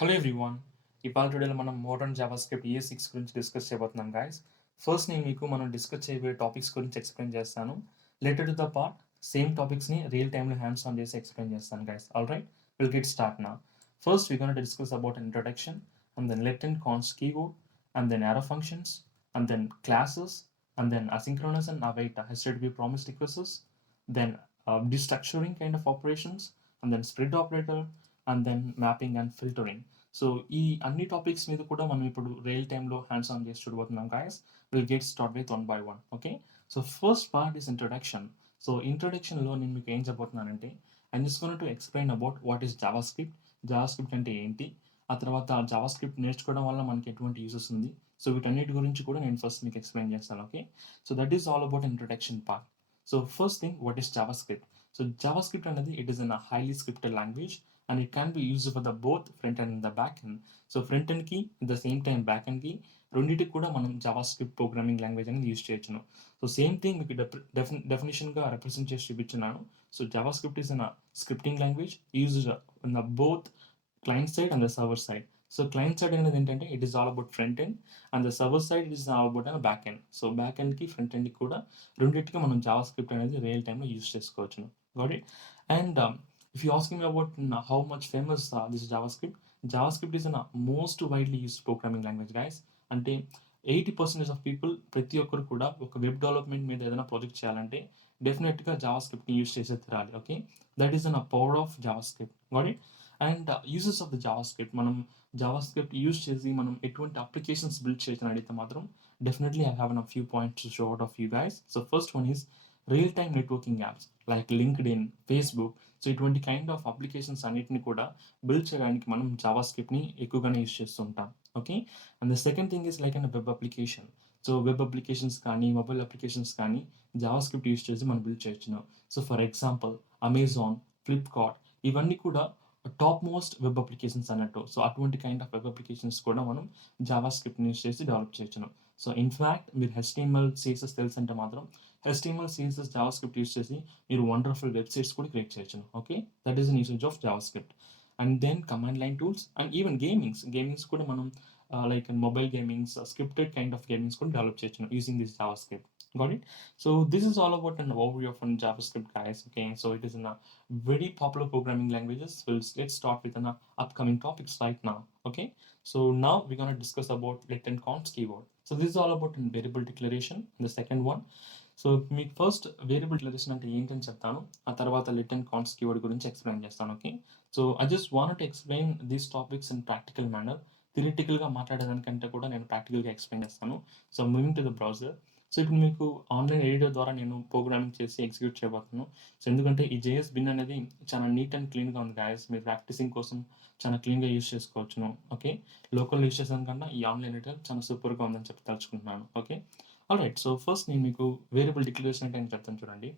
Hello everyone. ఇవాళ టుడేలో మనం మోడర్న్ జావాస్క్రిప్ట్ ES6 గురించి డిస్కస్ చేయబోతున్నాం గైస్. ఫస్ట్ నేను మీకు మనం డిస్కస్ చేయబోయే టాపిక్స్ గురించి ఎక్స్ప్లెయిన్ చేస్తాను. Later to the part same టాపిక్స్ని రియల్ టైంలో హ్యాండ్స్ ఆన్ చేసి ఎక్స్ప్లెయిన్ చేస్తాను guys. All right, will get start నా. First we gonna discuss about introduction and then let and const keyword and then arrow functions and then classes and then asynchronous and await HTTP promised requests, then destructuring kind of operations and then split operator and then mapping and filtering. So ఈ అన్ని టాపిక్స్ మీద కూడా మనం ఇప్పుడు రియల్ టైంలో hands on చేసి చూడబోతున్నాం guys. Will get start with one by one. Okay, so first part is introduction. So ఇంట్రొడక్షన్లో నేను మీకు ఏం చెప్పబోతున్నానంటే I'm just going to explain about what is JavaScript, JavaScript అంటే ఏంటి, ఆ తర్వాత జావాస్క్రిప్ట్ నేర్చుకోవడం వల్ల మనకి ఎటువంటి యూసెస్ ఉంది. సో వీటన్నిటి గురించి కూడా నేను ఫస్ట్ మీకు ఎక్స్ప్లెయిన్ చేస్తాను. Okay, so that is all about introduction part. So first thing, what is JavaScript? So JavaScript అనేది it is an highly scripted language and it can be used for the both front end and the back end. So front end కి it the same time back end కి రెండింటికి కూడా మనం JavaScript programming language అనేది use చేయొచ్చును. So same thing మీకు డెఫినేషన్గా represent చేసి చూపించున్నాను. So JavaScript is an scripting language used in the both client side and the server side. So client side అనేది ఏంటంటే it is all about front end and the server side it is all about and back end. So back ఎండ్కి front ఎండ్కి కూడా రెండింటికి మనం JavaScript అనేది real టైంలో use చేసుకోవచ్చును. Got it? And if you ask me about how much famous this JavaScript is a most widely used programming language, guys. అంటే 80% of people ప్రతి ఒక్కరు కూడా ఒక వెబ్ డెవలప్మెంట్ మీద ఏదైనా ప్రాజెక్ట్ చేయాలంటే డెఫినెట్గా జావాస్క్రిప్ట్ని యూజ్ చేసే తీరాలి. Okay, that is an power of JavaScript. Got it? And uses of the JavaScript, మనం జావాస్క్రిప్ట్ యూజ్ చేసి మనం ఎటువంటి అప్లికేషన్స్ బిల్డ్ చేయాలని అడిగితే మాత్రం definitely I have few points to show out of you guys. So first one is real time networking apps like LinkedIn, Facebook. So ఇటువంటి kind of applications అన్నిటిని కూడా బిల్డ్ చేయడానికి మనం జావాస్క్రిప్ట్ని ఎక్కువగానే యూజ్ చేస్తుంటాం. Okay, and the second thing is like and web application. So web applications కానీ mobile applications కానీ జావాస్క్రిప్ట్ యూజ్ చేసి మనం బిల్డ్ చేయొచ్చును. So for example Amazon, Flipkart, ఇవన్నీ కూడా టాప్ మోస్ట్ వెబ్ అప్లికేషన్స్ అన్నట్టు. సో అటువంటి కైండ్ ఆఫ్ వెబ్ అప్లికేషన్స్ కూడా మనం జావాస్క్రిప్ట్ని యూజ్ చేసి డెవలప్ చేయొచ్చును. సో ఇన్ఫ్యాక్ట్ మీరు HTML, CSS తెలుసు అంటే మాత్రం HTML, CSS, జావాస్క్రిప్ట్ యూజ్ చేసి మీరు వండర్ఫుల్ వెబ్సైట్స్ కూడా క్రియేట్ చేయొచ్చును. Okay, that is an usage of JavaScript. And then command line tools and even gamings కూడా మనం like mobile gamings, scripted kind of gamings కూడా డెవలప్ చేయొచ్చును using this JavaScript. Got it? So this is all about an overview of JavaScript, guys. Okay, so it is in a very popular programming languages. Let's start with an upcoming topics right now. Okay, so now we're gonna discuss about let and const keyword. So this is all about a variable declaration. The second one, సో మీకు first variable declaration అంటే ఏంటని చెప్తాను, ఆ తర్వాత let and const keyword గురించి explain చేస్తాను. Okay, so I just want to explain these topics in practical manner. థియరిటికల్గా మాట్లాడేదానికంటే కూడా నేను ప్రాక్టికల్గా ఎక్స్ప్లెయిన్ చేస్తాను. So moving to the browser. So ఇప్పుడు మీకు ఆన్లైన్ ఎడిటర్ ద్వారా నేను ప్రోగ్రామింగ్ చేసి ఎగ్జిక్యూట్ చేయబోతున్నాను. సో ఎందుకంటే ఈ JS బిన్ అనేది చాలా నీట్ అండ్ క్లీన్గా ఉంది గాయస్. మీరు ప్రాక్టీసింగ్ కోసం చాలా క్లీన్గా యూస్ చేసుకోవచ్చును. ఓకే, లోకల్ యూస్ చేసాను కన్నా ఈ ఆన్లైన్ ఎడిటర్ చాలా సూపర్గా ఉందని చెప్పి తలుచుకుంటున్నాను. Okay, alright. సో ఫస్ట్ నేను మీకు వేరియబుల్ డిక్లరేషన్ అంటే నేను చెప్తాను చూడండి.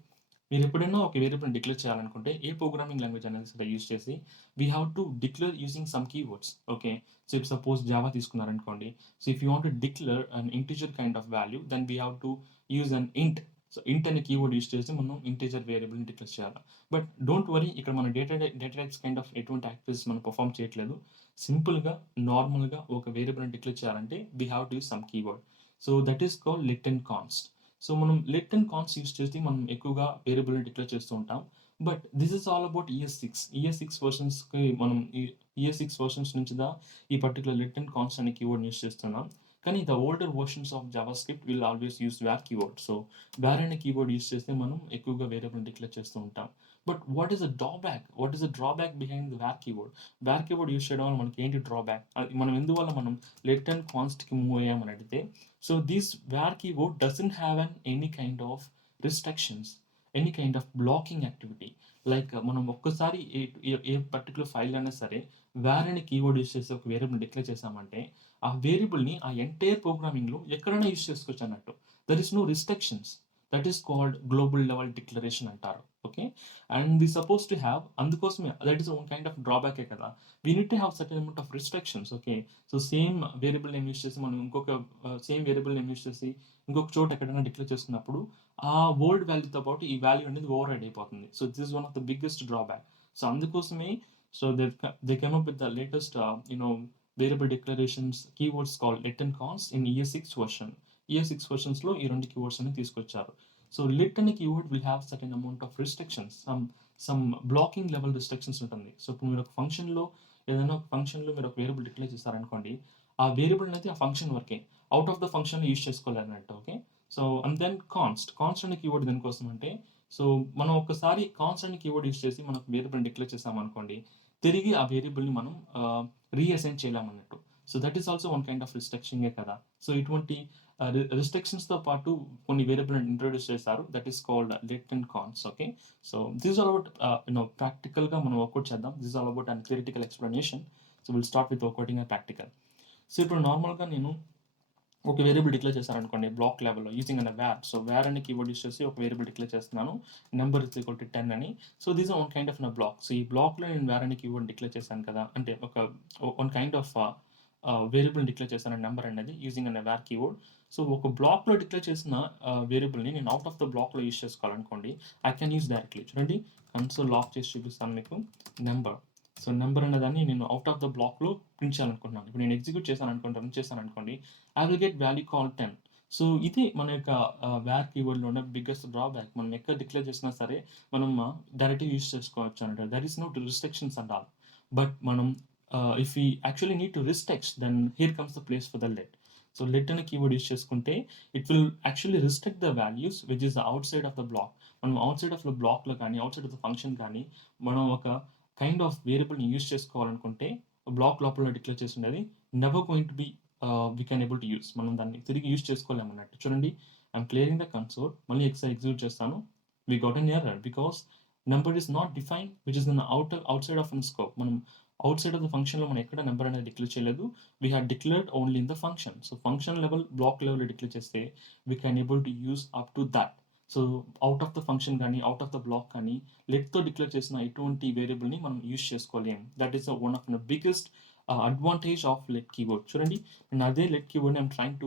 మీరు ఎప్పుడైనా ఒక వేరియబుల్ డిక్లేర్ చేయాలనుకుంటే ఏ ప్రోగ్రామింగ్ లాంగ్వేజ్ అనేది సరే యూస్ చేసి we have to declare using some keywords. Okay, so ఇప్పుడు సపోజ్ జావా తీసుకున్నారనుకోండి. So if you want to declare an integer kind of value then we have to use an int. So ఇంట్ అనే keyword use చేసి మనం ఇంటిజర్ వేరియబుల్ని డిక్లేర్ చేయాలి. But don't worry, ఇక్కడ మన డేటా టైప్స్ కైండ్ ఆఫ్ ఎటువంటి యాక్టివిటీస్ మనం పర్ఫామ్ చేయట్లేదు. సింపుల్గా నార్మల్గా ఒక వేరియబుల్ని డిక్లేర్ చేయాలంటే we have to use some keyword. So that is called let and const. So మనం let and const యూస్ చేసి మనం ఎక్కువగా వేరియబుల్ని డిక్లేర్ చేస్తూ ఉంటాం. But this is all about ES6 వర్షన్స్కి మనం ఈ ES6 వర్షన్స్ నుంచి ఈ పర్టికులర్ let and const అనే కీవర్డ్ యూస్ చేస్తున్నాం. కానీ the older versions of JavaScript will always use var keyword. So var అనే కీవర్డ్ యూస్ చేస్తే మనం ఎక్కువగా వేరియబుల్ని డిక్లేర్ చేస్తూ ఉంటాం. But what is the drawback behind the var keyword? Var keyword use చేయడం వల్ల మనకి ఏంటి డ్రాబ్యాక్? మనం ఎందువల్ల మనం let and constకి మూవ్ అయ్యామని అడిగితే, so this var keyword doesn't have any kind of restrictions, any kind of blocking activity. Like మనం ఒక్కసారి ఏ పర్టికులర్ ఫైల్ అయినా సరే var అనే కీవర్డ్ యూస్ చేసి ఒక వేరియబుల్ డిక్లేర్ చేసామంటే ఆ వేరియబుల్ని ఆ ఎంటైర్ ప్రోగ్రామింగ్లో ఎక్కడైనా యూస్ చేసుకోవచ్చు అన్నట్టు. There is no restrictions. That is called global level declaration అంటారు. Okay, and we suppose to have, అందుకోసమే that is one kind of డ్రాబ్యాకే కదా, we need to have certain amount of restrictions. Okay, so same variable name use చేసి మనం same variable name use చేసి ఇంకొక చోట ఎక్కడైనా డిక్లేర్ చేస్తున్నప్పుడు ఆ ఓల్డ్ వాల్యూతో పాటు ఈ వాల్యూ అనేది ఓవర్ రైడ్ అయిపోతుంది. So this is one of the biggest drawback. So అందుకోసమే So they came up with the latest variable declarations keywords called let and const in ES6 version. ES6 versions లో ఈ రెండు keywords అని తీసుకొచ్చారు. సో lit అనే keyword will have certain amount of restrictions, some blocking level restrictions ఉంటుంది. సో ఇప్పుడు మీరు ఒక ఫంక్షన్లో ఏదైనా ఒక ఫంక్షన్లో మీరు ఒక వేరియబుల్ డిక్లేర్ చేస్తారనుకోండి, ఆ వేరియబుల్ అనేది ఆ ఫంక్షన్ వరకే, out of the function use చేసుకోలేనట్టు. Okay, so and then const అనే కీవర్డ్ దేనికోసం అంటే, సో మనం ఒక్కసారి కాన్స్ట్ అనే కీవర్డ్ యూజ్ చేసి మనకు వేరియబుల్ డిక్లేర్ చేసామనుకోండి, తిరిగి ఆ వేరియబుల్ని మనం రీఅసైన్ చేయలేమన్నట్టు. So that is also one kind of రిస్ట్రిక్షనే కదా. సో ఇటువంటి రిస్ట్రిక్షన్స్తో పాటు కొన్ని వేరియబుల్ ఇంట్రొడ్యూస్ చేశారు, that is called let and const. Okay, so this all about ప్రాక్టికల్గా మనం వర్కౌట్ చేద్దాం. This all about and theoretical explanation. So will start with workouting and practical. So ఇప్పుడు నార్మల్గా నేను ఒక వేరియబుల్ డిక్లేర్ చేశారనుకోండి బ్లాక్ లెవెల్లో యూజింగ్ అనే వ్యార్. సో వ్యార్ అనే కీవర్డ్ యూస్ చేసి ఒక వేరియబుల్ డిక్లేర్ చేస్తున్నాను, నెంబర్ ఇస్ ఈక్వల్ టు 10 అని. So these are one kind of block. సో ఈ బ్లాక్లో నేను వ్యార్ అనే కీవర్డ్ డిక్లేర్ చేశాను కదా, అంటే ఒక one kind of variable declare చేశాను నెంబర్ అనేది యూజింగ్ అనే వ్యార్ కీవర్డ్. సో ఒక బ్లాక్లో డిక్లేర్ చేసిన వేరియబుల్ని నేను అవుట్ ఆఫ్ ద బ్లాక్లో యూస్ చేసుకోవాలనుకోండి, ఐ కెన్ యూస్ డైరెక్ట్లీ. చూడండి, కన్సోల్ లాక్ చేసి చూపిస్తాను మీకు నెంబర్. సో నెంబర్ అనేదాన్ని నేను అవుట్ ఆఫ్ ద బ్లాక్లో ప్రింట్ చేయాలనుకుంటున్నాను. ఇప్పుడు నేను ఎగ్జిక్యూట్ చేశాను అనుకోండి, రన్ చేశాను అనుకోండి, I will get value call 10. So ఇది మన యొక్క వ్యార్ కీవర్డ్లో ఉన్న బిగ్గెస్ట్ డ్రాబ్యాక్. మనం ఎక్కడ డిక్లేర్ చేసినా సరే మనం డైరెక్ట్గా యూస్ చేసుకోవచ్చు అనమాట. That is no restrictions and all. But మనం if you actually need to restrict, then here comes the place for the let. So let అనే కీవర్డ్ యూస్ చేసుకుంటే it will actually restrict the values which is outside of the block. మనం outside of the బ్లాక్లో కానీ outside of the function కానీ మనం ఒక kind of వేరియబుల్ని use చేసుకోవాలనుకుంటే బ్లాక్ లోపల డిక్లేర్ చేసి ఉండేది never going to be we can able to use. మనం దాన్ని తిరిగి యూస్ చేసుకోలేమన్నట్టు. చూడండి, ఐఎమ్ క్లియరింగ్ ద కన్సోల్, మళ్ళీ ఒకసారి ఎగ్జిక్యూట్ చేస్తాను. We got an error because number is not define which is in outside of in scope. మనం outside of the ఫంక్షన్లో మనం ఎక్కడ నెంబర్ అనేది డిక్లేర్ చేయలేదు, we had declared only in the function. So function level block level declare చేస్తే we can able to use up to that. So out of the function కానీ out of the block కానీ లెట్తో declare చేసిన ఎటువంటి వేరియబుల్ని మనం use చేసుకోలేము. That is one of the biggest advantage of let keyword. చూడండి, నేను అదే లెట్ కీవర్డ్ని I'm trying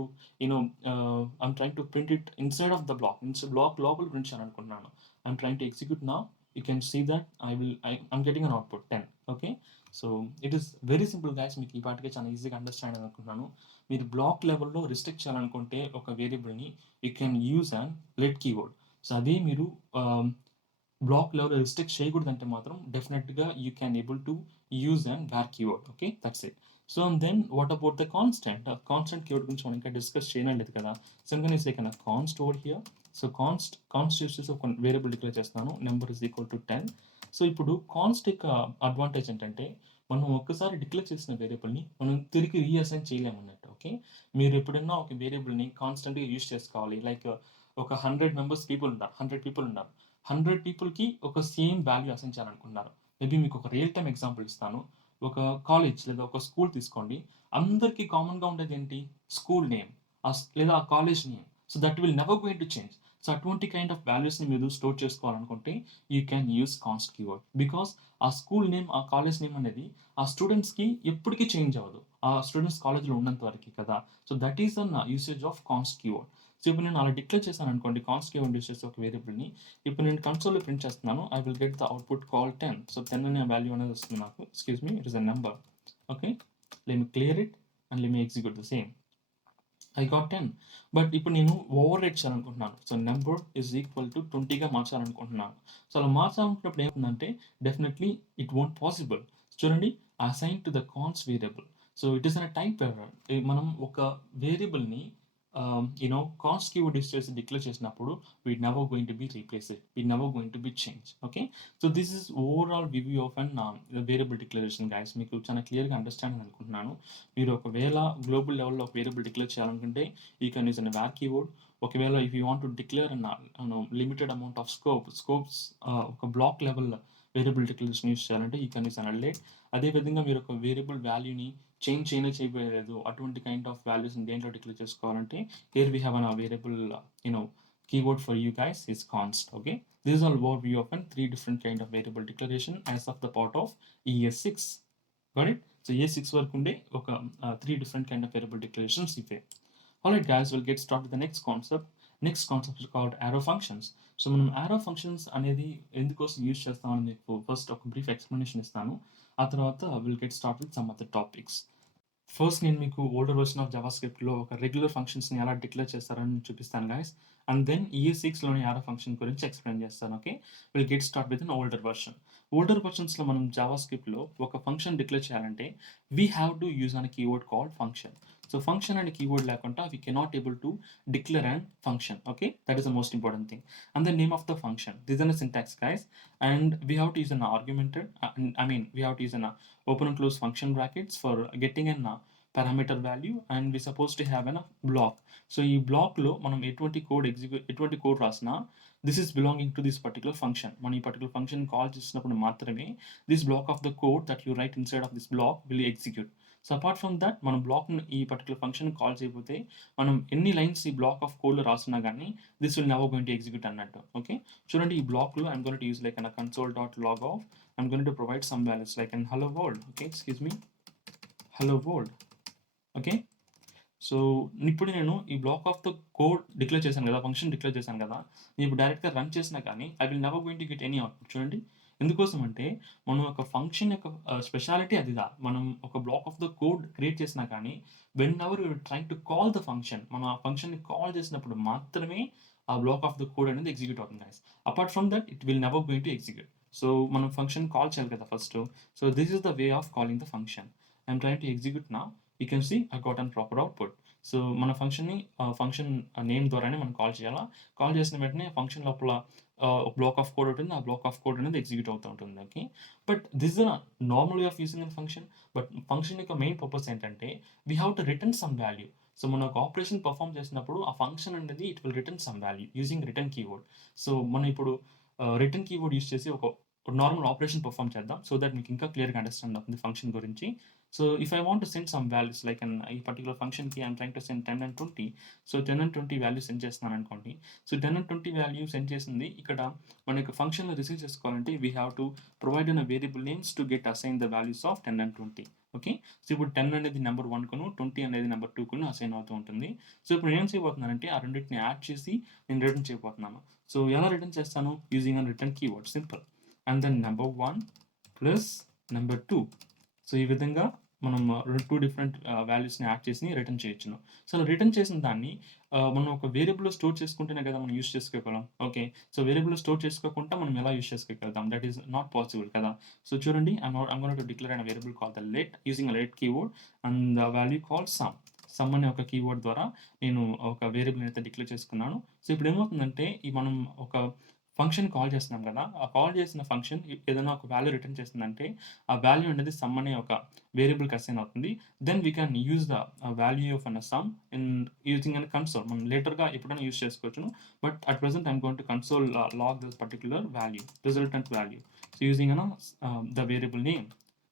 to print it inside of the block, block లోపల ప్రింట్ చేయాలనుకుంటున్నాను. I'm trying to execute now. You can see that I'm getting an output 10. Okay, so it is very simple guys. మీకు ఈ పాటికే చాలా ఈజీగా అండర్స్టాండ్ అనుకుంటున్నాను. మీరు బ్లాక్ లెవెల్లో రిస్ట్రిక్ట్ చేయాలనుకుంటే ఒక వేరియబుల్ని you can use and let keyword. So అదే మీరు బ్లాక్ లెవెల్ రిస్ట్రిక్ట్ చేయకూడదంటే మాత్రం డెఫినెట్గా you can able to use and var keyword. Okay, that's it. So and then what about the constant keyword గురించి మనం ఇంకా డిస్కస్ చేయలేదు కదా. సో అందుకని is like const over here. So const use చేసి ఒక వేరియబుల్ డిక్లేర్ చేస్తాను, number is equal to 10. So ఇప్పుడు కాన్స్ట్ యొక్క అడ్వాంటేజ్ ఏంటంటే మనం ఒక్కసారి డిక్లేర్ చేసిన వేరియబుల్ని మనం తిరిగి రీఅసైన్ చేయలేమన్నట్టు. ఓకే, మీరు ఎప్పుడైనా ఒక వేరియబుల్ని కాన్స్టెంట్గా యూజ్ చేసుకోవాలి, లైక్ ఒక 100 పీపుల్ ఉన్నారు, 100 పీపుల్కి ఒక సేమ్ వాల్యూ అసైన్ చేయాలనుకుంటున్నారు. మేబీ మీకు ఒక రియల్ టైమ్ ఎగ్జాంపుల్ ఇస్తాను. ఒక కాలేజ్ లేదా ఒక స్కూల్ తీసుకోండి, అందరికీ కామన్గా ఉండేది ఏంటి? స్కూల్ నేమ్ లేదా ఆ college name. So that will never going to change. So అటువంటి కైండ్ ఆఫ్ వాల్యూస్ని మీరు స్టోర్ చేసుకోవాలనుకుంటే you can use const keyword. Because ఆ స్కూల్ నేమ్, ఆ కాలేజ్ నేమ్ అనేది ఆ స్టూడెంట్స్కి ఎప్పటికీ చేంజ్ అవ్వదు, ఆ స్టూడెంట్స్ కాలేజ్లో ఉన్నంత వరకు కదా. So that is an usage of const keyword. So ఇప్పుడు నేను అలా డిక్లేర్ చేశాను అనుకోండి, కాన్స్ట్ కీవర్డ్ యూస్ చేసి ఒక వేరియబుల్ని, ఇప్పుడు నేను కన్సోల్లో ప్రింట్ చేస్తున్నాను, I will get the output call 10. So 10 అనే వాల్యూ అనేది వస్తుంది నాకు. Excuse me, it is a number. Okay, let me clear it and let me execute the same. I got 10. But ఇప్పుడు నేను ఓవర్ రైట్ చేయాలనుకుంటున్నాను. So number is equal to 20గా మార్చాలనుకుంటున్నాను. So అలా మార్చాలనుకున్నప్పుడు ఏమవుతుందంటే డెఫినెట్లీ ఇట్ వోంట్ పాసిబుల్. చూడండి, assign to the const variable. So it is an type error. మనం ఒక వేరియబుల్ని కాన్స్ కీవర్డ్ యూస్ చేసి డిక్లేర్ చేసినప్పుడు we never going to be replaced, we never going to be change. Okay, so this is overall review of an variable declaration guys. మీకు చాలా క్లియర్గా అండర్స్టాండ్ అనుకుంటున్నాను. మీరు ఒకవేళ గ్లోబల్ లెవెల్లో ఒక వేరియబుల్ డిక్లేర్ చేయాలనుకుంటే you can use an var keyword. ఒకవేళ if you want to declare limited amount of scopes ఒక block level variable declaration use చేయాలంటే you can use an let. అదేవిధంగా మీరు ఒక వేరియబుల్ వాల్యూని చేంజ్ చేయలేదు, అటువంటి కైండ్ ఆఫ్ వాల్యూస్ని దేంట్లో డిక్లేర్ చేసుకోవాలంటే here we have an variable keyword for you guys is const. Okay, this is all overview of 3 different kind of variable declaration as of the part of ES6. Got it? So ES6 వరకు ఉండే ఒక 3 different kind of variable declarations ఇవే. Alright guys, we'll get started with the next concept. Next concept is called arrow functions. So మనం arrow functions అనేది ఎందుకోసం యూజ్ చేస్తామని మీకు ఫస్ట్ ఒక బ్రీఫ్ ఎక్స్ప్లెనేషన్ ఇస్తాను. ఆ తర్వాత will get start with some other topics. First నేను మీకు ఓల్డర్ వెర్షన్ ఆఫ్ జావాస్క్రిప్ట్‌లో ఒక రెగ్యులర్ ఫంక్షన్స్‌ని ఎలా డిక్లేర్ చేస్తారని చూపిస్తాను గైస్. అండ్ దెన్ ES6లోని యారో ఫంక్షన్ గురించి ఎక్స్‌ప్లెయిన్ చేస్తాను. Okay. Will get start with an older version. Older వెర్షన్స్‌లో మనం జావాస్క్రిప్ట్‌లో ఒక ఫంక్షన్ డిక్లేర్ చేయాలంటే we have to use an keyword called function. So function అనే కీవర్డ్ లేకుండా we cannot able to declare an function. Okay. That is the most important thing. And the name of the function. This is an syntax guys. And we have to use an argumented we have to use an open and close function brackets for getting an parameter value, and we supposed to have an block. So ఈ బ్లాక్లో మనం ఎటువంటి code రాసినా this is belonging to this particular function. మనం ఈ particular function call చేసినప్పుడు మాత్రమే this block of the code that you write inside of this block will execute. So apart from that మనం బ్లాక్ను ఈ పర్టికులర్ ఫంక్షన్ కాల్ చేయకపోతే మనం ఎన్ని లైన్స్ ఈ బ్లాక్ ఆఫ్ కోడ్లో రాస్తున్నా కానీ this will never going to execute అన్నట్టు. ఓకే. చూడండి ఈ బ్లాక్లో I'm going to use like an console dot log of. I'm going to provide some values like an hello world. Okay, excuse me, hello world. Okay, so ఇప్పుడు నేను ఈ black of the code declare చేశాను కదా, function declare చేశాను కదా, నేను ఇప్పుడు డైరెక్ట్గా రన్ చేసినా కానీ I will never going to get any output. చూడండి ఎందుకోసం అంటే మనం ఒక ఫంక్షన్ యొక్క స్పెషాలిటీ అదిదా. మనం ఒక block of the code create చేసినా కానీ whenever you trying to call the function, మనం ఆ ఫంక్షన్ని కాల్ చేసినప్పుడు మాత్రమే ఆ బ్లాక్ ఆఫ్ ద కోడ్ అనేది ఎగ్జిక్యూట్ అవుతుంది guys. Apart from that it will never going to execute. So మనం ఫంక్షన్ కాల్ చేయాలి కదా first. So this is the way of calling the function. I'm trying to execute నా. You can see I got an proper output. So మన function name ద్వారానే మనం కాల్ చేయాలా. కాల్ చేసిన వెంటనే ఫంక్షన్ లోపల ఒక బ్లాక్ ఆఫ్ కోడ్ ఉంటుంది. ఆ బ్లాక్ ఆఫ్ కోడ్ అనేది ఎగ్జిక్యూట్ అవుతూ ఉంటుంది. Okay. But this is normal way of using an function. But function యొక్క మెయిన్ పర్పస్ ఏంటంటే we have to return some value. So మనం ఒక ఆపరేషన్ పర్ఫామ్ చేసినప్పుడు ఆ ఫంక్షన్ అనేది it will return some value using return keyword. So మనం ఇప్పుడు return keyword use చేసి ఒక నార్మల్ ఆపరేషన్ పర్ఫామ్ చేద్దాం సో దట్ మీకు ఇంకా క్లియర్గా అండర్స్టాండ్ అవుతుంది ఫంక్షన్ గురించి. So if I want to send some values like ఈ పర్టికులర్ ఫంక్షన్కి ఐఎమ్ ట్రైంగ్ టు సెండ్ 10 and 20. సో 10 and 20 వాల్యూ సెండ్ చేస్తున్నాను అనుకోండి. సో 10 and 20 వాల్యూ సెండ్ చేసింది ఇక్కడ మన యొక్క ఫంక్షన్లో రిసీవ్ చేసుకోవాలంటే we have to provide an variable names to get assign the values of 10 and 20. ఓకే. సో ఇప్పుడు 10 అనేది నెంబర్ 1కును 20 అనేది నెంబర్ 2కును అసైన్ అవుతూ ఉంటుంది. సో ఇప్పుడు నేను ఏం చేయబోతున్నానంటే ఆ రెండింటిని యాడ్ చేసి నేను రిటర్న్ చేయబోతున్నాను. సో ఎలా రిటర్న్ చేస్తాను? Using an return keyword, simple. And then number 1 plus number 2. So ఈ విధంగా మనం 2 డిఫరెంట్ వాల్యూస్ని యాడ్ చేసి రిటర్న్ చేయొచ్చును. సో రిటర్న్ చేసిన దాన్ని మనం ఒక వేరియబుల్లో స్టోర్ చేసుకుంటేనే కదా మనం యూస్ చేసుకోగలం. ఓకే. సో వేరియబుల్లో స్టోర్ చేసుకోకుండా మనం ఎలా యూస్ చేసుకోగలుగుతాం? దట్ ఈస్ నాట్ పాసిబుల్ కదా. సో చూడండి I'm going to declare an variable call the let using a let keyword and the value call sum. Sum అనే ఒక కీవర్డ్ ద్వారా నేను ఒక వేరియబుల్ అయితే డిక్లేర్ చేసుకున్నాను. సో ఇప్పుడు ఏమవుతుందంటే మనం ఒక ఫంక్షన్ కాల్ చేస్తున్నాం కదా, ఆ కాల్ చేసిన ఫంక్షన్ ఏదైనా ఒక వాల్యూ రిటర్న్ చేస్తుందంటే ఆ వాల్యూ అనేది సమ్ అనే ఒక వేరియబుల్కి అసైన్ అవుతుంది. Then we can use the value of an sum in using an console. మనం లేటర్గా ఎప్పుడైనా యూజ్ చేసుకోవచ్చును. But at present I'm going to console log this particular value, resultant value. So using an the variable name.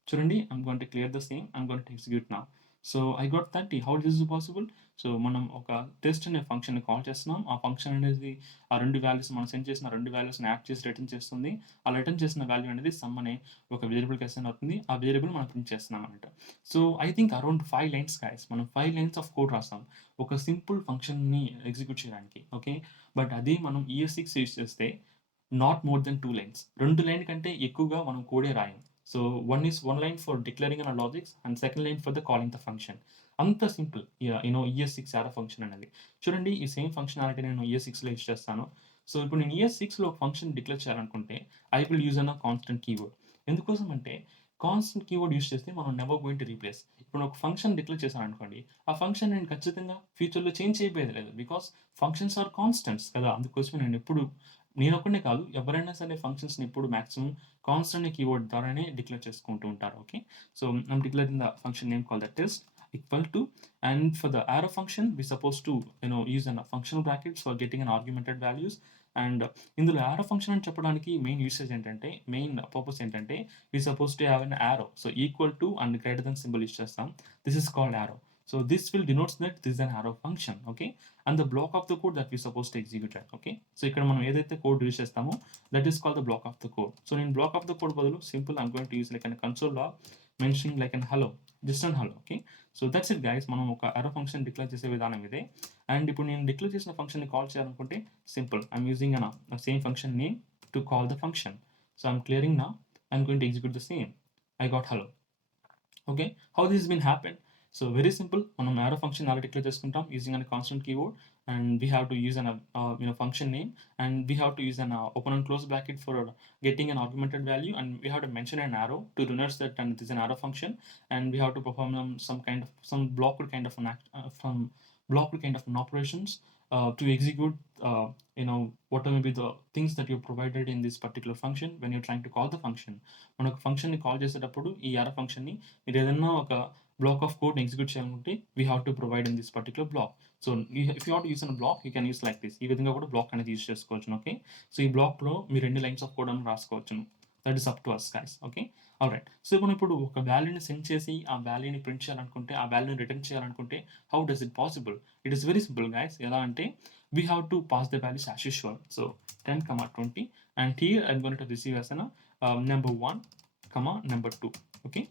చూడండి I'm going to clear the same, I'm going to execute now. So I got 30. How this is possible? So మనం ఒక టెస్ట్ అనే ఫంక్షన్ని కాల్ చేస్తున్నాం. ఆ ఫంక్షన్ అనేది ఆ 2 వాల్యూస్ మనం సెండ్ చేసిన 2 వాల్యూస్ని యాడ్ చేసి రిటర్న్ చేస్తుంది. ఆ రిటర్న్ చేసిన వాల్యూ అనేది సమ్ అనే ఒక వేరియబుల్కి అసైన్ అవుతుంది. ఆ వేరియబుల్ మనం ప్రింట్ చేస్తున్నాం అన్నమాట. So I think around 5 lines guys. మనం 5 లైన్స్ ఆఫ్ కోడ్ రాస్తాం ఒక సింపుల్ ఫంక్షన్ని ఎగ్జిక్యూట్ చేయడానికి. ఓకే. బట్ అదే మనం ES6 యూజ్ చేస్తే not more than 2 lines. 2 line కంటే ఎక్కువగా మనం కోడే రాయం. So one line for declaring an logics and second line for the calling the function. అంత సింపుల్ ES6 యారో ఫంక్షన్ అనేది. చూడండి ఈ సేమ్ ఫంక్షనాలిటీ నేను ES6లో యూజ్ చేస్తాను. సో ఇప్పుడు నేను ES6లో ఒక ఫంక్షన్ డిక్లేర్ చేయాలనుకుంటే I will use an constant keyword. ఎందుకోసం అంటే కాన్స్టెంట్ కీవర్డ్ యూజ్ చేస్తే మనం నెవర్ గోయింగ్ టు రీప్లేస్. ఇప్పుడు ఒక ఫంక్షన్ డిక్లేర్ చేశాను అనుకోండి, ఆ ఫంక్షన్ నేను ఖచ్చితంగా ఫ్యూచర్లో చేంజ్ చేయబోయేది లేదు. బికాస్ ఫంక్షన్స్ ఆర్ కాన్స్టెంట్స్ కదా. అందుకోసమే నేను ఒక్కనే కాదు, ఎవరైనా సరే ఫంక్షన్స్ని ఎప్పుడు మాక్సిమం కాన్స్టెంట్ కీవర్డ్ ద్వారానే డిక్లేర్ చేసుకుంటూ ఉంటారు. Okay. So I'm declaring the function name call the test equal to, and for the arrow function we supposed to use a functional brackets for getting an argumented values. And ఇందులో arrow function అని చెప్పడానికి main purpose ఏంటంటే we suppose to have an arrow. So equal to and greater than symbol use చేస్తాం. This is called arrow. So this will denotes that this is an arrow function. Okay. And the block of the code that we suppose to execute. Okay. So ఇక్కడ మనం ఏదైతే code use చేస్తామో that is called the block of the code. So నేను block of the code బదులు simple I'm going to use like an console log mentioning like an hello, just an hello. Okay. So that's it guys. మనం ఒక arrow function declare చేసే విధానం ఇదే. అండ్ ఇప్పుడు నేను డిక్లేర్ చేసిన ఫంక్షన్ని కాల్ చేయాలనుకుంటే simple, I'm using same function name to call the function. So I'm clearing నా, I'm going to execute the same. I got hello. Okay, how this has been happened? So very simple. మనం arrow function ఎలా declare చేసుకుంటాం using a constant keyword, and we have to use an function name, and we have to use an open and close bracket for getting an augmented value, and we have to mention an arrow to denote that and it is an arrow function, and we have to perform some blocked kind of an operations to execute whatever may be the things that you provided in this particular function when you're trying to call the function. మనం ఒక ఫంక్షన్ని కాల్ చేసేటప్పుడు ఈ arrow ఫంక్షన్ని మీరు ఏదన్నా ఒక block of కోడ్ని ఎగ్జిక్యూట్ చేయాలనుకుంటే we have to provide in this particular block. So if you want use an block you can use like this. ఈ విధంగా కూడా బ్లాక్ అనేది యూస్ చేసుకోవచ్చు. ఓకే, సో ఈ బ్లాక్లో మీరు 2 లైన్స్ ఆఫ్ కోడ్ అని రాసుకోవచ్చును. That is up to us guys. Okay, alright. So మనం ఇప్పుడు ఒక వాల్యూని సెండ్ చేసి ఆ వాల్యూని ప్రింట్ చేయాలనుకుంటే, ఆ వాల్యూని రిటర్న్ చేయాలనుకుంటే how does it possible? It is very simple guys. ఎలా అంటే we have to pass the values as usual. So 10, 20 and here I'm going to receive as number 1, number 2. Okay,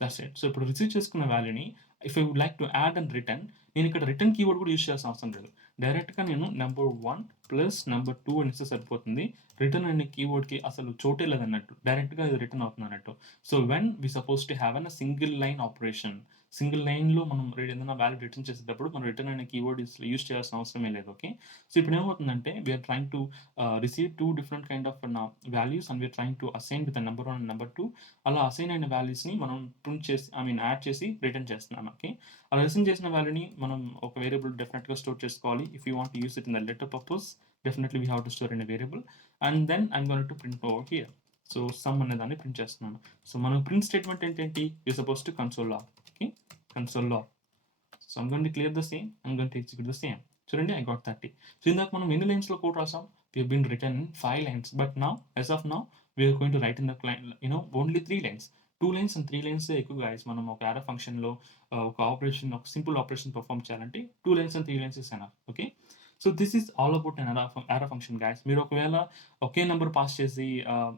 that's it. సో ఇప్పుడు రిసీవ్ చేసుకున్న వాల్యూని if I would like to add and return, నేను ఇక్కడ return keyword కూడా యూస్ చేయాల్సిన అవసరం లేదు. డైరెక్ట్గా నేను నెంబర్ 1 ప్లస్ నెంబర్ 2 అని ఇస్తే సరిపోతుంది. రిటర్న్ అనే కీవర్డ్కి అసలు చోటే లేదన్నట్టు, డైరెక్ట్గా ఇది రిటర్న్ అవుతుంది అన్నట్టు. So when we suppose to have an single line operation, single లైన్లో మనం ఏదైనా వాల్యూ రిటర్న్ చేసేటప్పుడు మనం రిటర్న్ అనే కీవర్డ్ యూస్ చేయాల్సిన అవసరమే లేదు. ఓకే, సో ఇప్పుడు ఏమవుతుందంటే we're trying to receive 2 different kind of values and we're trying to assign with number 1 and number 2. అలా అసైన్ అయిన వాల్యూస్ని మనం ప్రింట్ చేసి యాడ్ చేసి రిటర్న్ చేస్తున్నాం. ఓకే, అలా అసైన్ చేసిన వాల్యూని మనం ఒక వేరియబుల్ డెఫినెట్గా స్టోర్ చేసుకోవాలి. If you want to use it in the later purpose definitely we have to store in a variable, and then I'm going to print over here. So sum అనే దాన్ని ప్రింట్ చేస్తున్నాను. సో మనం print statement ఏంటంటే you suppose to console log. Okay, console log. So I'm going to clear the same, I'm going to execute the same. చూడండి, I got 30. So ఇందాక మనం ఎన్ని లైన్స్లో కోడ్ రాసాం? We have been return in 5 lines, but now as of now we are going to write in the client, only 3 lines. 2 lines and 3 lines ఎక్కువ guys. మనం ఒక array ఫంక్షన్లో ఒక ఆపరేషన్, ఒక సింపుల్ ఆపరేషన్ పర్ఫామ్ చేయాలంటే 2 lines and 3 lines is enough. Okay, so this is all about an array function guys. మీరు ఒకవేళ ఒకే number pass చేసి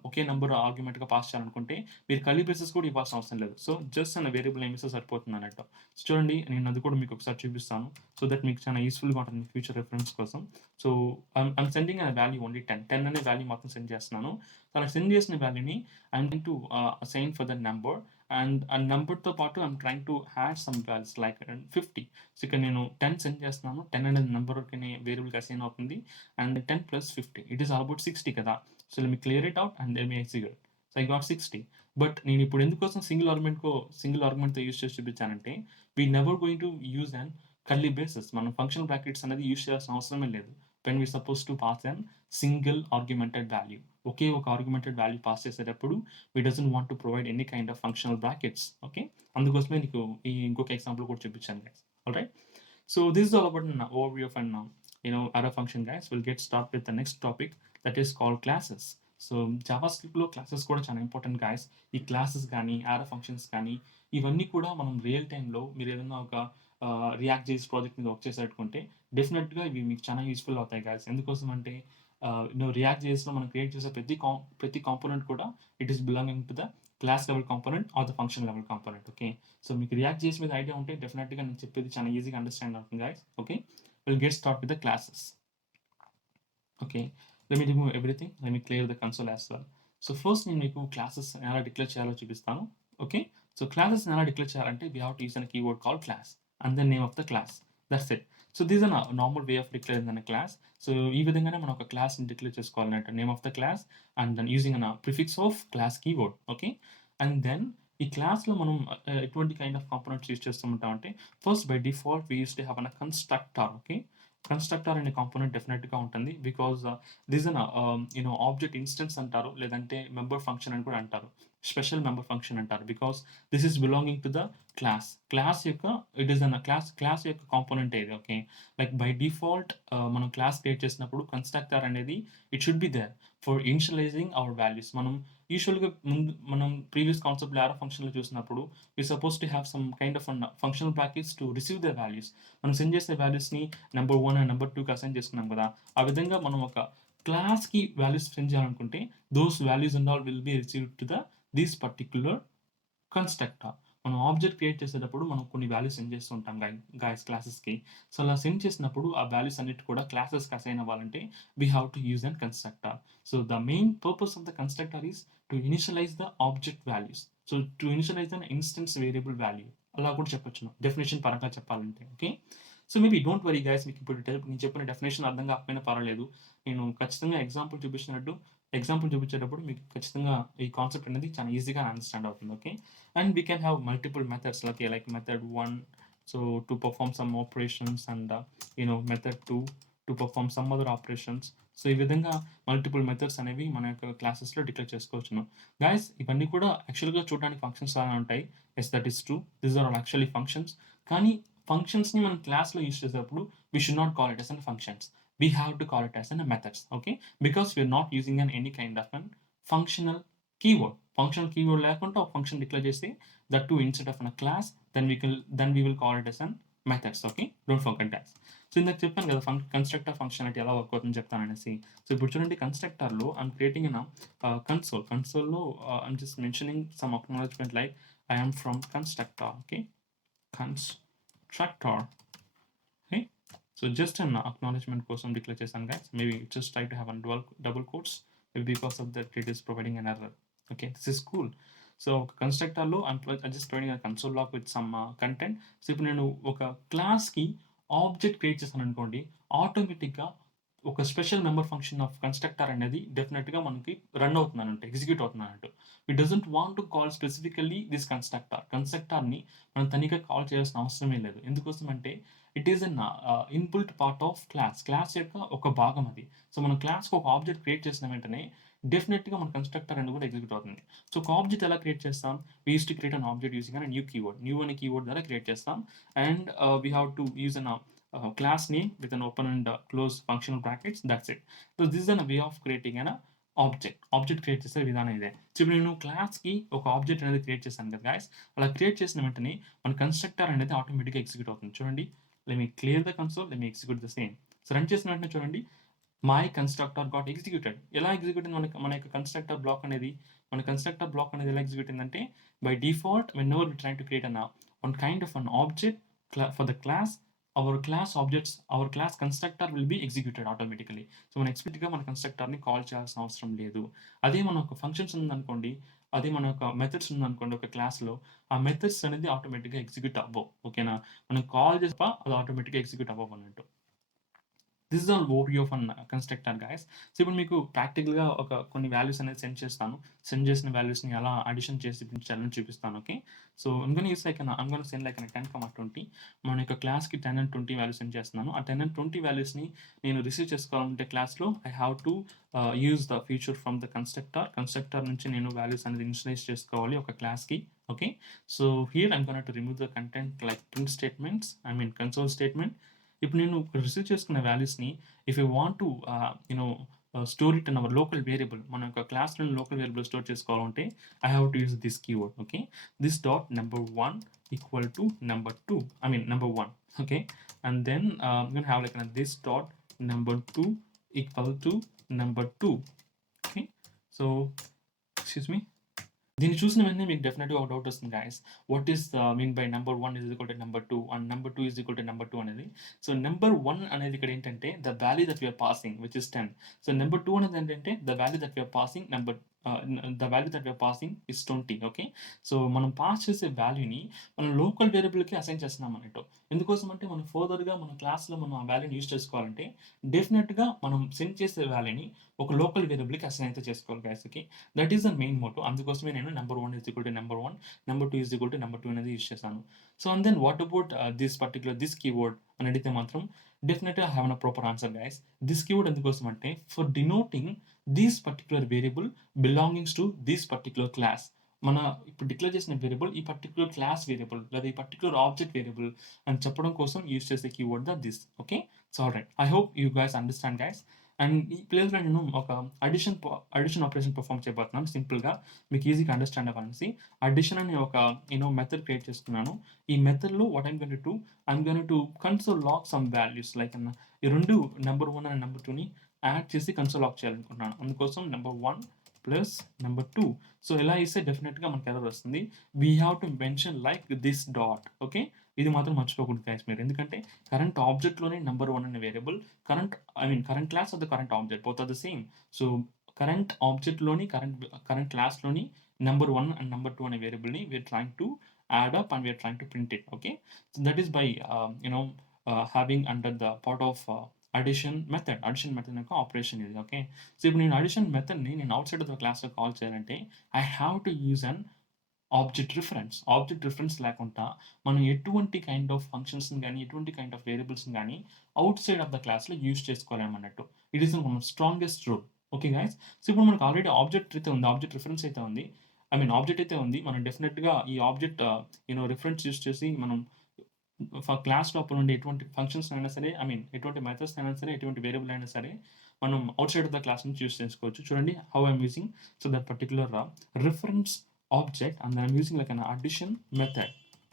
ఒకే నెంబర్ ఆర్గ్యుమెంట్గా పాస్ చేయాలనుకుంటే మీరు కర్లీ బ్రేసెస్ కూడా ఇవ్వాల్సిన అవసరం లేదు. సో జస్ట్ అన్న వేరియబుల్ నేమ్ ఇస్తే సరిపోతుంది అన్నట్టు. సో చూడండి, నేను అది కూడా మీకు ఒకసారి చూపిస్తాను సో దట్ మీకు చాలా యూస్ఫుల్గా ఉంటుంది ఫ్యూచర్ రెఫరెన్స్ కోసం. సో ఐమ్ సెండింగ్ అనే వాల్యూ ఓన్లీ 10 అనే వాల్యూ మాత్రం సెండ్ చేస్తున్నాను. అలా సెండ్ చేసిన వాల్యూని I'm going to assign for the number, and ఆ నెంబర్తో పాటు I'm trying to had some values like 50. సో ఇక్కడ నేను 10 సెండ్ చేస్తున్నాను. 10 అనేది నెంబర్కి వేరియబుల్కి అసైన్ అవుతుంది, అండ్ 10 + 50 ఇట్ ఈస్ ఆల్ అబౌట్ 60 కదా. So let me clear it out and let me execute. So I got 60. బట్ నేను ఇప్పుడు ఎందుకోసం సింగిల్ ఆర్గ్యుమెంట్తో యూస్ చేసి చూపించానంటే we never going to use and curly braces. మనం ఫంక్షన్ బ్రాకెట్స్ అనేది యూస్ చేయాల్సిన అవసరమే లేదు when we supposed to pass an single argumented value. ఒకే ఒక ఆర్గ్యుమెంటెడ్ వాల్యూ పాస్ చేసేటప్పుడు we doesn't want to provide any kind of functional brackets. Okay, అందుకోసమే నీకు ఈ ఇంకొక ఎగ్జాంపుల్ కూడా చూపించాను guys. Alright, so this is all about an overview of an array function guys. We'll get started with the next topic, that is called classes. So జావాస్క్రిప్ట్లో classes కూడా చాలా important guys. ఈ క్లాసెస్ కానీ array functions కానీ ఇవన్నీ కూడా మనం real టైంలో మీరు ఏదైనా ఒక రియాక్ట్ జేఎస్ ప్రాజెక్ట్ మీద వర్క్ చేసేట్టుకుంటే డెఫినెట్గా ఇవి మీకు చాలా యూస్ఫుల్ అవుతాయి గాయస్. ఎందుకోసం అంటే రియాక్ట్ జేఎస్లో మనం క్రియేట్ చేసే ప్రతి కాంపోనెంట్ కూడా it is belonging to the class level component are the function level component. Okay, so మీకు రియాక్ట్ జేఎస్ మీద ఐడియా ఉంటే డెఫినెట్గా నేను చెప్పేది చాలా ఈజీగా అండర్స్టాండ్ అవుతుంది guys. Okay, will get start with the classes. Okay, let me remove everything, let me clear the console as well. So first నేను మీకు క్లాసెస్ ఎలా డిక్లేర్ చేయాలో చూపిస్తాను. ఓకే, సో క్లాసెస్ ఎలా డిక్లేర్ చేయాలంటే we have to use a keyword called class and the name of the class. That's it. So this an normal way of declaring an class. So ఈ విధంగానే మనం ఒక క్లాస్ని డిక్లేర్ చేసుకోవాలన్నట్టు, name of the class and then using an prefix of class keyword. Okay, and then ఈ క్లాస్లో మనం ఎటువంటి కైండ్ ఆఫ్ కాంపోనెంట్స్ యూస్ చేస్తూ ఉంటామంటే first by default we use to have an constructor. Okay, constructor అనే component డెఫినెట్గా ఉంటుంది because this an object instance అంటారు, లేదంటే మెంబర్ ఫంక్షన్ అని కూడా అంటారు, స్పెషల్ మెంబర్ ఫంక్షన్ అంటారు. Because this is belonging to the class యొక్క ఇట్ ఈస్ అన్ క్లాస్ యొక్క కాంపోనెంట్ ఏది. ఓకే, లైక్ బై డిఫాల్ట్ మనం క్లాస్ క్రియేట్ చేసినప్పుడు కన్స్ట్రక్టర్ అనేది it should be there for initializing our values. మనం యూజువల్గా మనం ప్రీవియస్ కాన్సెప్ట్లో array ఫంక్షన్లో చూసినప్పుడు we suppose to have some kind of functional brackets to receive the values. మనం సెండ్ చేసే వాల్యూస్ని నెంబర్ 1 అండ్ నెంబర్ 2కి అసైన్ చేసుకున్నాం కదా. ఆ విధంగా మనం ఒక క్లాస్కి వాల్యూస్ సెండ్ చేయాలనుకుంటే those values and all will be received to this particular constructor. మనం ఆబ్జెక్ట్ క్రియేట్ చేసేటప్పుడు మనం కొన్ని వాల్యూస్ సెండ్ చేస్తూ ఉంటాం గాయస్ క్లాసెస్కి. సో అలా సెండ్ చేసినప్పుడు ఆ వాల్యూస్ అన్నిటి కూడా క్లాసెస్కి అసైన్ అవ్వాలంటే we have to use an constructor. So the main purpose of the constructor is to initialise the object values. So to initialise an instance variable value అలా కూడా చెప్పొచ్చును డెఫినేషన్ పరంగా చెప్పాలంటే. Okay. So maybe don't worry guys, మీకు ఇప్పుడు నేను చెప్పిన డెఫినేషన్ అర్థం కాకపోయినా పర్వాలేదు. నేను ఖచ్చితంగా ఎగ్జాంపుల్ చూపించేటప్పుడు మీకు ఖచ్చితంగా ఈ కాన్సెప్ట్ అనేది చాలా ఈజీగా అండర్స్టాండ్ అవుతుంది. Okay. And we can have multiple methods like method 1 so to perform some operations and method 2 to perform some other operations. So ఈ విధంగా మల్టిపుల్ మెథడ్స్ అనేవి మన యొక్క క్లాసెస్లో డిక్లేర్ చేసుకోవచ్చును. గైస్ ఇవన్నీ కూడా యాక్చువల్గా చూడడానికి ఫంక్షన్స్ లాగా ఉంటాయి. Yes that is true, this are all actually functions. కానీ ఫంక్షన్స్ని మనం క్లాస్లో యూస్ చేసేటప్పుడు we should not call it as an functions, we have to call it as an methods. Okay, because we're not using any kind of an functional keyword లేకుండా ఒక function declare చేసి that too instead of a class, then we will call it as an methods. Okay, don't forget that. So ఇందాక చెప్పాను కదా constructor functionality ఎలా వర్క్ అవుతుందని చెప్తాననేసి. So ఇప్పుడు చూడండి, కన్స్ట్రక్టర్లో ఐఎమ్ క్రియేటింగ్ ఇన్ కన్సోల్లో I'm just mentioning some acknowledgement like I am from constructor. Okay, constructor. Okay, so just an acknowledgement కోసం డిక్లేర్ చేశాను guys. Maybe just try to have an double quotes because of that it is providing an error. Okay, this is cool. So ఒక కన్స్ట్రక్టర్లో just providing console log with some content. So ఇప్పుడు నేను ఒక క్లాస్కి object create చేశాను అనుకోండి, ఆటోమేటిక్గా ఒక special member function of constructor అనేది డెఫినెట్గా మనకి రన్ అవుతుందన్నట్టు, ఎగ్జిక్యూట్ అవుతుందన్నట్టు. We doesn't want to call specifically this కన్స్ట్రక్టర్ని మనం తనిగా కాల్ చేయాల్సిన అవసరమే లేదు. ఎందుకోసం అంటే it is an inbuilt part of class యొక్క ఒక భాగం అది. సో మనం క్లాస్కి ఒక ఆబ్జెక్ట్ క్రియేట్ చేసిన వెంటనే డెఫినెట్గా మన కన్స్ట్రక్టర్ అనేది కూడా ఎగ్జిక్యూట్ అవుతుంది. సో ఒక ఆబ్జెక్ట్ ఎలా క్రియేట్ చేస్తాం? We use to create an object using అన్ న్యూ అనే కీవర్డ్ ద్వారా క్రియేట్ చేస్తాం. And we have to use an class name with an open and close functional brackets. That's it. So this is a way of creating an object create చేసే విధానం ఇదే. సో ఇప్పుడు నేను క్లాస్కి ఒక ఆబ్జెక్ట్ అనేది క్రియేట్ చేశాను కదా గైస్. అలా క్రియేట్ చేసిన వెంటనే మన కన్స్ట్రక్టర్ అనేది ఆటోమేటిక్గా ఎగ్జిక్యూట్ అవుతుంది. చూడండి, let me clear the console, let me execute the same. So run చేసిన వెంటనే చూడండి, మై కన్స్ట్రక్టర్ గాట్ ఎగ్జిక్యూటెడ్. ఎలా ఎగ్జిక్యూట్ అయింది మన యొక్క కన్స్ట్రక్టర్ బ్లాక్ అనేది ఎలా ఎగ్జిక్యూట్ అయిందంటే, by default whenever we try to create one kind of an object for the class, our class constructor will be executed automatically. So మనం ఎక్స్ప్లిసిట్గా మన కన్స్ట్రక్టర్ని కాల్ చేయాల్సిన అవసరం లేదు. అదే మన ఒక ఫంక్షన్స్ ఉందనుకోండి, అదే మన ఒక మెథడ్స్ ఉందనుకోండి ఒక క్లాస్లో, ఆ మెథడ్స్ అనేది ఆటోమేటిక్గా ఎగ్జిక్యూట్ అవ్వవు. ఓకేనా, మనం కాల్ చేసి అది ఆటోమేటిక్గా ఎగ్జిక్యూట్ అవ్వవు అన్నట్టు. This is all overview of an constructor guys. So ఇప్పుడు మీకు ప్రాక్టికల్గా కొన్ని వాల్యూస్ అనేది సెండ్ చేసిన వాల్యూస్ని ఎలా అడిషన్ చేసి చల్లని చూపిస్తాను. Okay, so I'm going to send like 10, 20. మన యొక్క క్లాస్కి 10 and 20 వాల్యూస్ సెండ్ చేస్తున్నాను. ఆ 10 and 20 వాల్యూస్ని నేను రిసీవ్ చేసుకోవాలంటే క్లాస్లో I have to use the feature from the constructor నుంచి నేను వాల్యూస్ అనేది ఇనిషియలైజ్ చేసుకోవాలి ఒక క్లాస్కి. Okay, so here I'm going to remove the content like print statements, console statement. ఇప్పుడు నేను రిసీవ్ చేసుకున్న వాల్యూస్ని if you want to store it in our local variable, మన యొక్క క్లాస్లో లోకల్ వేరియబుల్ స్టోర్ చేసుకోవాలంటే I have to use this keyword. Okay, this dot number 1 equal to number 2, number 1. Okay, and then have like this dot number 2 equal to number 2. Okay, so excuse me, దీన్ని చూసిన వెంటనే మీకు డెఫినెట్గా ఒక doubt వస్తుంది guys, what is mean by number 1 is equal to number 2 and number 2 is equal to number 2 అనేది. So number 1 అనేది ఇక్కడ ఏంటంటే the value that we're passing which is 10. So number 2 అనేది ఏంటంటే the value that we're passing is 20. Okay, so మనం pass చేసే వాల్యూని మనం లోకల్ వేరియబుల్కి అసైన్ చేస్తున్నాం అన్నట్టు. ఎందుకోసం అంటే మనం ఫర్దర్గా మన క్లాస్లో మనం ఆ వాల్యూని యూజ్ చేసుకోవాలంటే డెఫినెట్గా మనం సెండ్ చేసే వాల్యూని ఒక లోకల్ వేరియబుల్కి అసైన్ అయితే చేసుకోవాలి guys. Okay, that is the main motto. అందుకోసమే నేను number 1 is equal to number 1, number 2 is equal to number 2 అనేది యూజ్ చేశాను. So and then what about this keyword అని అడిగితే మాత్రం డెఫినెట్గా have a proper answer guys. This keyword ఎందుకోసం అంటే for denoting this particular variable belongings to this particular class. మన ఇప్పుడు డిక్లేర్ చేసిన వేరియబుల్ ఈ పర్టిక్యులర్ క్లాస్ వేరియబుల్ లేదా ఈ పర్టిక్యులర్ ఆబ్జెక్ట్ వేరియబుల్ అని చెప్పడం కోసం యూజ్ చేసే keyword this. Okay, so alright, I hope you guys understand guys. And ఈ ప్లేస్లో నేను ఒక అడిషన్ ఆపరేషన్ పర్ఫామ్ చేయబోతున్నాను. సింపుల్గా మీకు ఈజీగా అండర్స్టాండ్ అవ్వాలనేసి అడిషన్ అనే ఒక మెథడ్ క్రియేట్ చేసుకున్నాను. ఈ మెథడ్లో what I'm going to console log some values like ఈ రెండు నెంబర్ 1 అండ్ నెంబర్ 2ని యాడ్ చేసి కన్సోల్ లాగ్ చేయాలనుకుంటున్నాను. అందుకోసం నెంబర్ 1 ప్లస్ నెంబర్ 2. సో ఎలా ఇస్తే డెఫినెట్గా మనకి ఎర్రర్ వస్తుంది. We have to mention like this dot. Okay, ఇది మాత్రం మర్చిపోకూడదు గైస్ మీరు, ఎందుకంటే కరెంట్ ఆబ్జెక్ట్లోనే నెంబర్ 1 అనే variable current class of the current object both are the same. So current ఆబ్జెక్ట్లోని కరెంట్ క్లాస్లోని number 1 and number 2 అనే వేరియబుల్ని we're trying to add up and we're trying to print it. Okay, so that is by having under the part of addition method యొక్క ఆపరేషన్ ఇది. Okay, so ఇప్పుడు నేను అడిషన్ మెథడ్ని నేను అవుట్ సైడ్ ఆఫ్ ద క్లాస్లో కాల్ చేయాలంటే I have to use an object reference లేకుండా మనం ఎటువంటి కైండ్ ఆఫ్ ఫంక్షన్స్ని కానీ ఎటువంటి కైండ్ ఆఫ్ వేరియబుల్స్ని కానీ అవుట్ సైడ్ ఆఫ్ ద క్లాస్లో యూజ్ చేసుకోలేమన్నట్టు. ఇట్ ఈస్ మన strongest rule. Okay guys, so ఇప్పుడు మనకు ఆల్రెడీ ఆబ్జెక్ట్ అయితే ఉంది, ఆబ్జెక్ట్ రిఫరెన్స్ అయితే ఉంది, ఆబ్జెక్ట్ అయితే ఉంది. మనం డెఫినెట్గా ఈ ఆబ్జెక్ట్ రిఫరెన్స్ యూజ్ చేసి మనం క్లాస్ లోపల ఉండే ఎటువంటి ఫంక్షన్స్ అయినా సరే, ఎటువంటి మెథడ్స్ అయినా సరే, ఎటువంటి వేరియబుల్ అయినా సరే మనం outside of the class నుంచి యూజ్ చేసుకోవచ్చు. చూడండి how I'm using. So that particular reference object and then I'm using like an addition method.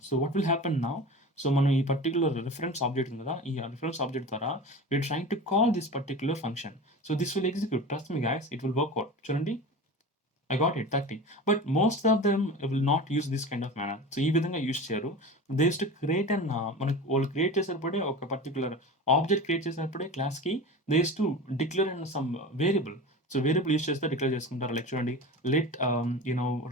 So what will happen now? So మనం ఈ పర్టికులర్ రిఫరెన్స్ ఆబ్జెక్ట్ ఉంది కదా, ఈ రిఫరెన్స్ ఆబ్జెక్ట్ ద్వారా we're trying to call this particular function. So this will execute. Trust me guys, it will work out. చూడండి, I got it 30. But most of them will not use this kind of manner. So ఈ విధంగా యూజ్ చేయరు. They used to create an మనకు వాళ్ళు క్రియేట్ చేసేటప్పుడే ఒక particular object create చేసేటప్పుడే క్లాస్కి they used to declare in some variable. So variable use చేస్తే డిక్లేర్ చేసుకుంటారు. లైక్ చూడండి, లెట్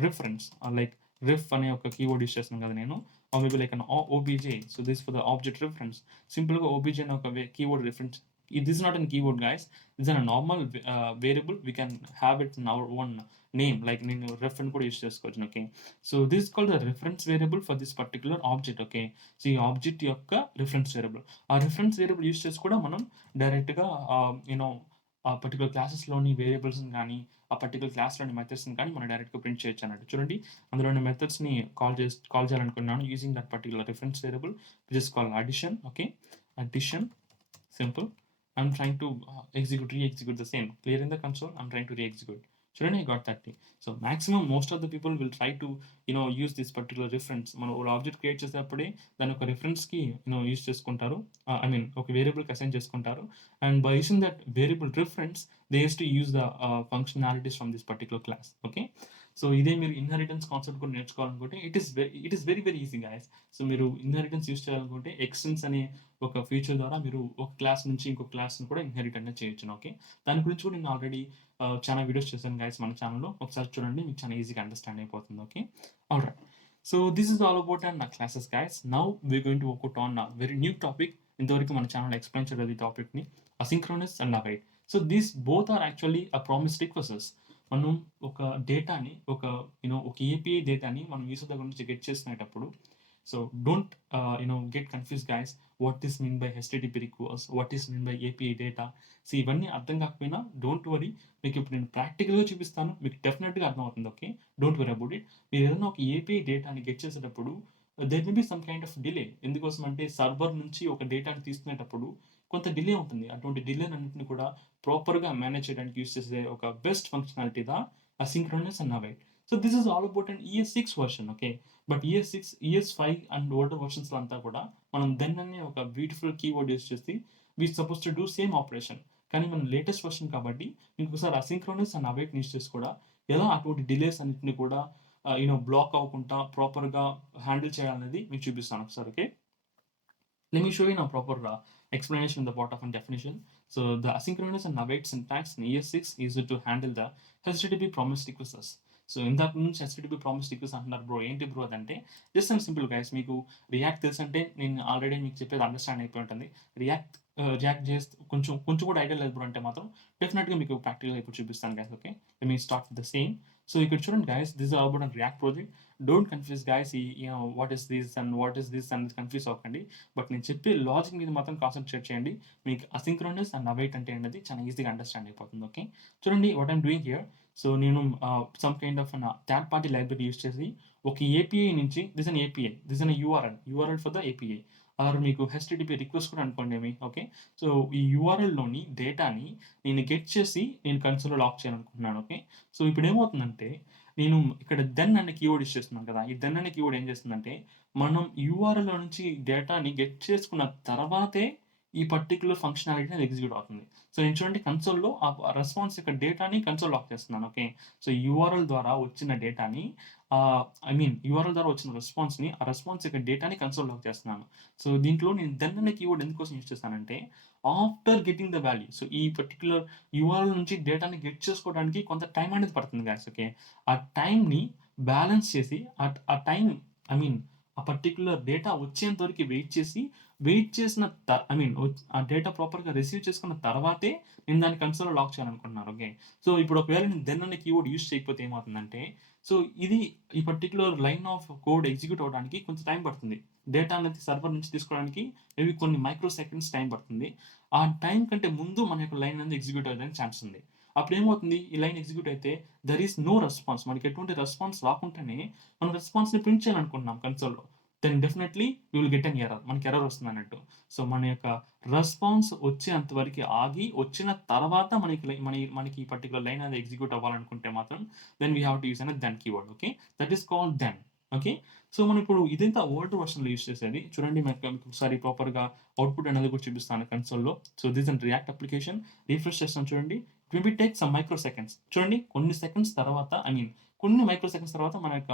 రిఫరెన్స్ లైక్ రిఫ్ అనే ఒక కీవర్డ్ యూస్ చేస్తున్నాను కదా నేను, maybe like an OBJ. So this for the object reference. సింపుల్గా ఓబీజే అనే ఒక keyword reference. This is not a keyword guys, this is a normal variable. We can have it in our own name, like నేను reference కూడా యూస్ చేసుకోవచ్చు. Okay, so this is called the reference variable for this particular object. Okay, so ఈ ఆబ్జెక్ట్ యొక్క reference variable. ఆ reference variable use చేసి కూడా మనం డైరెక్ట్గా ఆ పర్టికులర్ క్లాసెస్లోని వేరియబుల్స్ని కానీ ఆ పర్టికులర్ క్లాస్లోని మెథడ్స్ని కానీ మనం డైరెక్ట్గా ప్రింట్ చేయొచ్చు అన్నట్టు. చూడండి, అందులోని మెథడ్స్ని కాల్ చేయాలనుకున్నాను using that particular reference variable which is called addition. Okay, addition, simple. I'm trying to re-execute the same. Clear in the console, I'm trying to re-execute. Shouldn't I got that thing? So maximum most of the people will try to use this particular reference. మన object create చేసేటప్పుడే దాని ఒక రిఫరెన్స్కి use చేసుకుంటారు. ఒక వేరియబుల్కి assign చేసుకుంటారు. And by using that variable reference they use to use the functionalities from this particular class. Okay, so ఇదే మీరు ఇన్హెరిటెన్స్ కాన్సెప్ట్ కూడా నేర్చుకోవాలనుకుంటే it is very very easy guys. So మీరు ఇన్హెరిటెన్స్ యూస్ చేయాలనుకుంటే ఎక్స్టెన్స్ అనే ఒక ఫీచర్ ద్వారా మీరు ఒక క్లాస్ నుంచి ఇంకొక క్లాస్ని కూడా ఇన్హెరిట్ అనేది చేయొచ్చు. ఓకే, దాని గురించి కూడా నేను ఆల్రెడీ చాలా వీడియోస్ చేశాను గైస్ మన ఛానల్లో, ఒకసారి చూడండి, మీకు చాలా ఈజీగా అండర్స్టాండ్ అయిపోతుంది. Okay, alright. So this is all about and నా classes guys. Now we going to work out on very new topic. ఇంతవరకు మన ఛానల్లో ఎక్స్ప్లెయిన్ చేయలేదు ఈ టాపిక్ని, asynchronous and await. So these both are actually a promise requests. మనం ఒక డేటాని ఒక ఏపీఐ డేటాని మనం యూసర్ దగ్గర నుంచి గెట్ చేసినప్పుడు, so don't get confuse guys what is mean by HTTP request, what is mean by API data. So ఇవన్నీ అర్థం కాకపోయినా డోంట్ వరీ, మీకు ఇప్పుడు నేను ప్రాక్టికల్గా చూపిస్తాను, మీకు డెఫినెట్గా అర్థమవుతుంది. Okay, don't worry about it. మీరు ఏదైనా ఒక ఏపీఐ డేటాని గెట్ చేసేటప్పుడు there may be some kind of delay. ఎందుకోసం అంటే సర్వర్ నుంచి ఒక డేటాని తీసుకునేటప్పుడు కొంత డిలే ఉంటుంది. అటువంటి డిలే అన్నింటిని కూడా ప్రాపర్గా మేనేజ్ చేయడానికి యూస్ చేసే ఒక బెస్ట్ ఫంక్షనాలిటీ దా asynchronous and await. So this is all about and ES6 version. Okay, but ES6, ES5 and older వర్షన్స్లో అంతా కూడా మనం దెన్ అనే ఒక బ్యూటిఫుల్ కీవర్డ్ యూస్ చేసి we suppose to do same operation. కానీ మనం లేటెస్ట్ వర్షన్ కాబట్టి మీకు ఒకసారి అసింక్రోనస్ అండ్ అవైట్ యూస్ చేసి కూడా ఎలా అటువంటి డిలేస్ అన్నింటిని కూడా బ్లాక్ అవ్వకుండా ప్రాపర్గా హ్యాండిల్ చేయాలనేది మీకు చూపిస్తాను ఒకసారి. Okay, let me show you now proper explanation in the part of a definition. So the asynchronous and await syntax in ES6 is to handle the HTTP promise requests. So ఇందాక నుంచి HTTP ప్రామిస్ రిక్వెస్ట్ అంటున్నారు బ్రో, ఏంటి బ్రో అదంటే just and simple guys. మీకు రియాక్ట్ తెలుసు అంటే నేను ఆల్రెడీ మీకు చెప్పేది అండర్స్టాండ్ అయిపోయి ఉంటుంది. రియాక్ట్ చేస్తే కొంచెం కూడా ఐడియా లేదు బ్రో అంటే మాత్రం డెఫినెట్గా మీకు ప్రాక్టికల్గా ఇప్పుడు చూపిస్తాను guys. Okay, let me start with the same. So ఇక్కడ చూడండి guys, this is about an react project. Don't confuse guys, what is this and confuse అవ్వకండి. బట్ నేను చెప్పే లాజిక్ మీద మాత్రం కాన్సన్ట్రేట్ చేయండి. మీకు అసింక్రోనస్ అండ్ అవైట్ అంటే అనేది చాలా ఈజీగా అండర్స్టాండ్ అయిపోతుంది. ఓకే, చూడండి what I'm doing here. So నేను some kind of third party library use చేసి ఒక ఏపీఐ నుంచి this an API, this an URL for the API, or మీకు HTTP రిక్వెస్ట్ కూడా అనుకోండి ఏమి. ఓకే, సో ఈ యూఆర్ఎల్లోని డేటాని నేను గెట్ చేసి నేను కన్సోల్లో లాక్ చేయాలనుకుంటున్నాను. ఓకే, సో ఇప్పుడు ఏమవుతుందంటే నేను ఇక్కడ దెన్ అనే కీవర్డ్ యూస్ చేస్తున్నాను కదా, ఈ దెన్ అనే కీవర్డ్ ఏం చేస్తుందంటే మనం యూఆర్ఎల్ నుంచి డేటాని గెట్ చేసుకున్న తర్వాతే ఈ పర్టికులర్ ఫంక్షనాలిటీ అనేది ఎగ్జిక్యూట్ అవుతుంది. సో నేను చూడండి కన్సోల్లో ఆ రెస్పాన్స్ యొక్క డేటాని కన్సోల్ లాక్ చేస్తున్నాను. ఓకే, సో యూఆర్ఎల్ ద్వారా వచ్చిన డేటాని యూఆర్ఎల్ ద్వారా వచ్చిన రెస్పాన్స్ని, ఆ రెస్పాన్స్ యొక్క డేటాని కన్సోల్ లాక్ చేస్తున్నాను. సో దీంట్లో నేను దెన్ అనే కీవర్డ్ ఎందుకోసం యూస్ చేస్తానంటే after getting the value. So ఈ పర్టికులర్ యూఆర్ఎల్ నుంచి డేటాని గెట్ చేసుకోవడానికి కొంత టైం అనేది పడుతుంది గాయస్. ఓకే, ఆ టైంని బ్యాలెన్స్ చేసి ఆ టైం ఆ పర్టిక్యులర్ డేటా వచ్చేంత వరకు వెయిట్ చేసిన ఆ డేటా ప్రాపర్‌గా రిసీవ్ చేసుకున్న తర్వాతే నేను దాన్ని కన్సోల్‌లో లాక్ చేయాలనుకుంటున్నాను. ఓకే. సో, ఇప్పుడు ఒకవేళ నేను దెన్ అనే కీవర్డ్ యూజ్ చేయకపోతే ఏమవుతుందంటే, సో, ఇది ఈ particular line of code execute అవ్వడానికి కొంచెం టైం పడుతుంది. డేటా అనేది సర్వర్ నుంచి తీసుకోవడానికి మేబీ కొన్ని మైక్రో సెకండ్స్ టైం పడుతుంది. ఆ టైం కంటే ముందు మన యొక్క లైన్ అనేది ఎగ్జిక్యూట్ అవ్వడానికి ఛాన్స్ ఉంది. అప్పుడేమవుతుంది, ఈ లైన్ ఎగ్జిక్యూట్ అయితే దేర్ ఈస్ నో రెస్పాన్స్. మనకి ఎటువంటి రెస్పాన్స్ రాకుండానే మనం రెస్పాన్స్‌ని ప్రింట్ చేయాలనుకుంటున్నాం కన్సోల్‌లో. Then definitely you will get an error. మనకి ఎర్రర్ వస్తుందన్నట్టు. సో, మన యొక్క రెస్పాన్స్ వచ్చేంత వరకి ఆగి, వచ్చిన తర్వాత మనకి ఈ పర్టిక్యులర్ లైన్ అనేది ఎగ్జిక్యూట్ అవ్వాలనుకుంటే మాత్రం then we have to use then keyword. Okay. That is called then. Okay. So, మనం ఇప్పుడు ఇదంతా ఓల్డ్ వర్షన్‌లో యూజ్ చేసేది. చూడండి మీకు ఒకసారి ప్రాపర్‌గా అవుట్‌పుట్ అనేది కూడా చూపిస్తాను కన్సోల్‌లో. So, this is react application. Refresh చేస్తాను చూడండి. It will be take some micro seconds. చూడండి కొన్ని సెకండ్స్ తర్వాత కొన్ని మైక్రో సెకండ్స్ తర్వాత మన యొక్క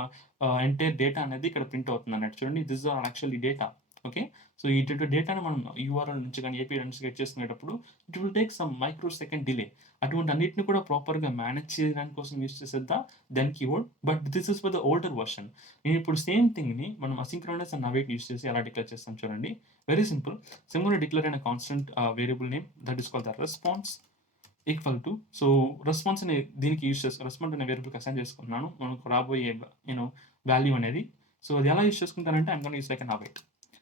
ఎంటైర్ డేటా అనేది ఇక్కడ ప్రింట్ అవుతుందన్నట్టు. చూడండి this are actually data. Okay. So, ఈ డేటాను మనం యూఆర్ఎల్ నుంచి గాని, ఏపీఐ నుంచి గెట్ చేసుకునేటప్పుడు it will take some micro second delay. అటువంటి అన్నిటిని కూడా ప్రాపర్‌గా మేనేజ్ చేయడానికి కోసం యూజ్ చేసేది then keyword. But this is for the older version. నేను ఇప్పుడు సేమ్ థింగ్‌ని మనం అసింక్రోనస్ అండ్ అవైట్ యూజ్ చేసి ఎలా డిక్లేర్ చేస్తాం చూడండి. Very simple. So, I'm going to declare a constant variable name that is called the response equal to. So, response అనే దీనికి యూజ్ చేస్తాను. రెస్పాన్స్ అనే వేరియబుల్‌కి అసైన్ చేసుకుంటున్నాను. మనకు రాబోయే వాల్యూ అనేది. సో, అది ఎలా యూజ్ చేసుకుంటానంటే I'm gonna use like await.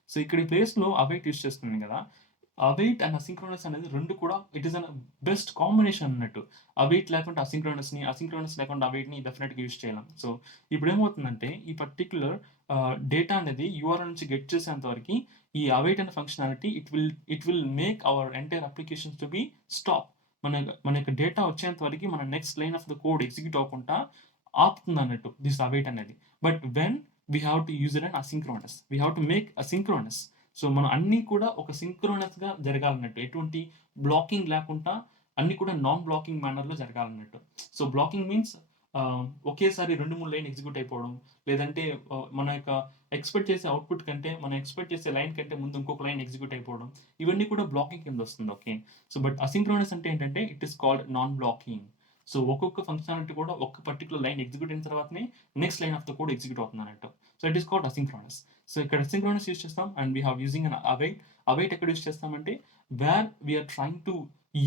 So, ఇక్కడ ఈ ప్లేస్‌లో అవైట్ యూజ్ చేస్తున్నాను కదా! అవైట్ అండ్ అసింక్రోనస్ అనేది 2 కూడా ఇట్ ఈస్ బెస్ట్ కాంబినేషన్ అన్నట్టు. అవైట్ లేకుండా అసింక్రోనస్‌ని, అసింక్రోనస్ లేకుండా అవైట్‌ని డెఫినిట్‌గా యూజ్ చేయలేం. సో, ఇప్పుడేమవుతుందంటే ఈ పర్టిక్యులర్ డేటా అనేది యూఆర్ఎల్ నుంచి గెట్ చేసేంత వరకి ఈ అవైట్ అనే functionality it will make our entire applications to be stop. మన యొక్క డేటా వచ్చేంత వరకి మన next line of the code execute అవ్వకుండా ఆపుతుందన్నట్టు దిస్ అవైట్ అనేది. But when we have to use it and asynchronous. We have to make asynchronous. So, మనం అన్నీ కూడా ఒక సింక్రోనస్‌గా జరగాలన్నట్టు. ఎటువంటి బ్లాకింగ్ లేకుండా అన్నీ కూడా నాన్ బ్లాకింగ్ మేనర్‌లో జరగాలన్నట్టు. సో, బ్లాకింగ్ మీన్స్ ఒకేసారి 2, 3 లైన్ ఎగ్జిక్యూట్ అయిపోవడం. లేదంటే మన యొక్క ఎక్స్‌పెక్ట్ చేసే అవుట్‌పుట్ కంటే, మనం ఎక్స్‌పెక్ట్ చేసే లైన్ కంటే ముందు ఇంకొక లైన్ ఎగ్జిక్యూట్ అయిపోవడం. ఇవన్నీ కూడా బ్లాకింగ్ కిందొస్తుంది. ఓకే. సో, బట్ అసింక్రోనస్ అంటే ఏంటంటే it is called non blocking. So, ఒక్కొక్క ఫంక్షనాలిటీ కూడా ఒక పర్టిక్యులర్ లైన్ ఎగ్జిక్యూట్ అయిన తర్వాతనే next line of the code execute అవుతుందన్నట్టు. So, it is called asynchronous. So, ఇక్కడ అసింక్రోనస్ యూజ్ చేస్తాం and we have using an await. Await ఎక్కడ use చేస్తామంటే where we are trying to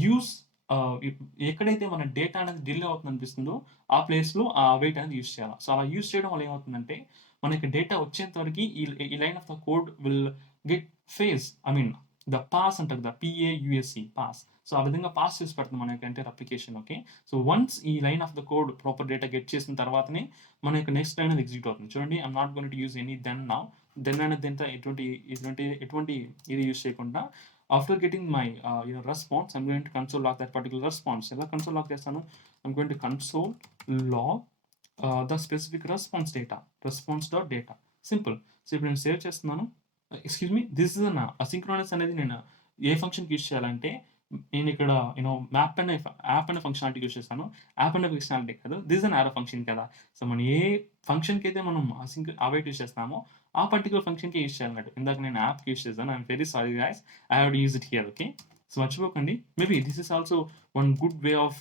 use ఎక్కడైతే మన డేటా అనేది డిలే అవుతుందనిపిస్తుందో ఆ ప్లేస్‌లో ఆ అవైట్ అనేది యూజ్ చేయాలి. సో, అలా యూజ్ చేయడం వల్ల ఏమవుతుందంటే మనకి డేటా వచ్చేంత వరకి ఈ line of the code will get phase the pause అంటారు. PAUSE pause. సో, ఆ విధంగా పాస్ చేసి పెడుతుంది మన యొక్క entire application. Okay. So, once ఈ line of the code proper data get చేసిన తర్వాతనే మన యొక్క నెక్స్ట్ లైన్ అనేది ఎగ్జిక్యూట్ అవుతుంది. చూడండి I'm not going to use any then now. Then అనేది ఎటువంటి ఇది యూజ్ చేయకుండా after getting my response I'm going to console log that particular response. ఎలా కన్సోల్ లాగ్ చేస్తాను? I'm going to console log the specific response data. రెస్పాన్స్.data. Simple. So, ఇప్పుడు నేను save చేస్తున్నాను. Excuse me. This is asynchronous అనేది నేను ఏ ఫంక్షన్‌కి యూజ్ చేయాలంటే నేను ఇక్కడ యాప్ అనే ఫంక్షనాలిటీకి యూజ్ చేశాను. యాప్ అనే ఫంక్షనాలిటీ కాదు. దిస్ ఇస్ యారో ఫంక్షన్ కదా! సో, మనం ఏ ఫంక్షన్‌కి అయితే మనం అవైట్ యూజ్ చేస్తామో ఆ పర్టిక్యులర్ ఫంక్షన్‌కే యూజ్ చేయాలన్నట్టు. ఇందాక నేను యాప్‌కి యూజ్ చేశాను. I'm very sorry guys. I have to use it here. Okay. So, మర్చిపోకండి. Maybe this is also one good way of